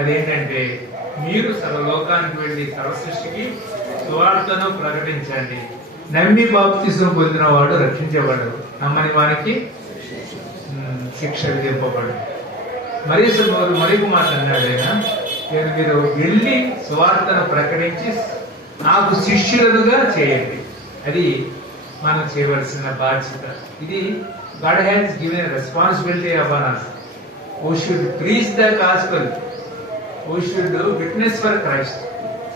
అదేంటంటే, మీరు సర్వలోకానికి వెళ్లి సర్వ సృష్టికి సువార్తను ప్రకటించండి, నమ్మి బాప్తిసం పొందిన వాడు రక్షించబడరు, నమ్మని వారికి శిక్ష విధింపబడు. మరొక మాట అన్నాడు ఆయన, మీరు వెళ్ళి సువార్తను ప్రకటించి నాకు శిష్యులుగా చేయండి. అది మనం చేయవలసిన బాధ్యత. ఇది God has given a responsibility upon us. We should preach the gospel, we should witness for Christ.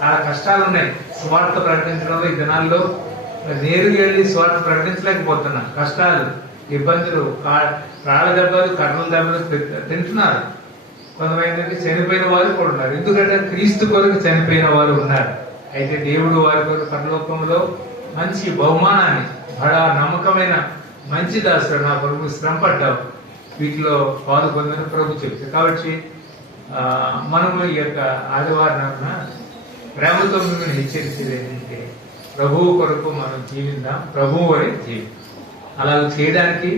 చాలా కష్టాలు ఉన్నాయి స్వార్థ ప్రకటించడంలో. ఈ దినాల్లో నేరుగా వెళ్ళి స్వార్థ ప్రకటించలేకపోతున్నాం. కష్టాలు, ఇబ్బందులు, రాళ్ళ దెబ్బలు, కర్రల దెబ్బలు తింటున్నారు. కొంతమందికి చనిపోయిన వారు కూడా ఉన్నారు. ఎందుకంటే క్రీస్తు కొరకు చనిపోయిన వారు ఉన్నారు. అయితే దేవుడు వారి కొరకు పరలోకంలో మంచి బహుమానాన్ని, బడా నమ్మకమైన మంచి దాసుడు నా కొరకు శ్రమ పడ్డావు, వీటిలో పాలు పొందని ప్రభు చెప్తారు. కాబట్టి మనము ఈ యొక్క ఆదివారం ప్రేమతో మిమ్మల్ని హెచ్చరించేది ఏంటంటే ప్రభువు కొరకు మనం జీవిద్దాం, ప్రభువు వరే జీవితం. అలా చేయడానికి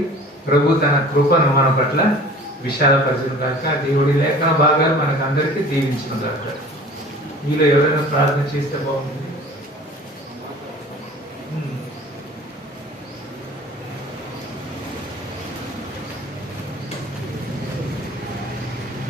ప్రభు తన కృపను మన పట్ల విశాలపరచడం కాక దేవుడి లేఖన భాగాలు మనకు అందరికీ దీవించడం కాక. మీలో ఎవరైనా ప్రార్థన చేస్తే బాగుంటుంది.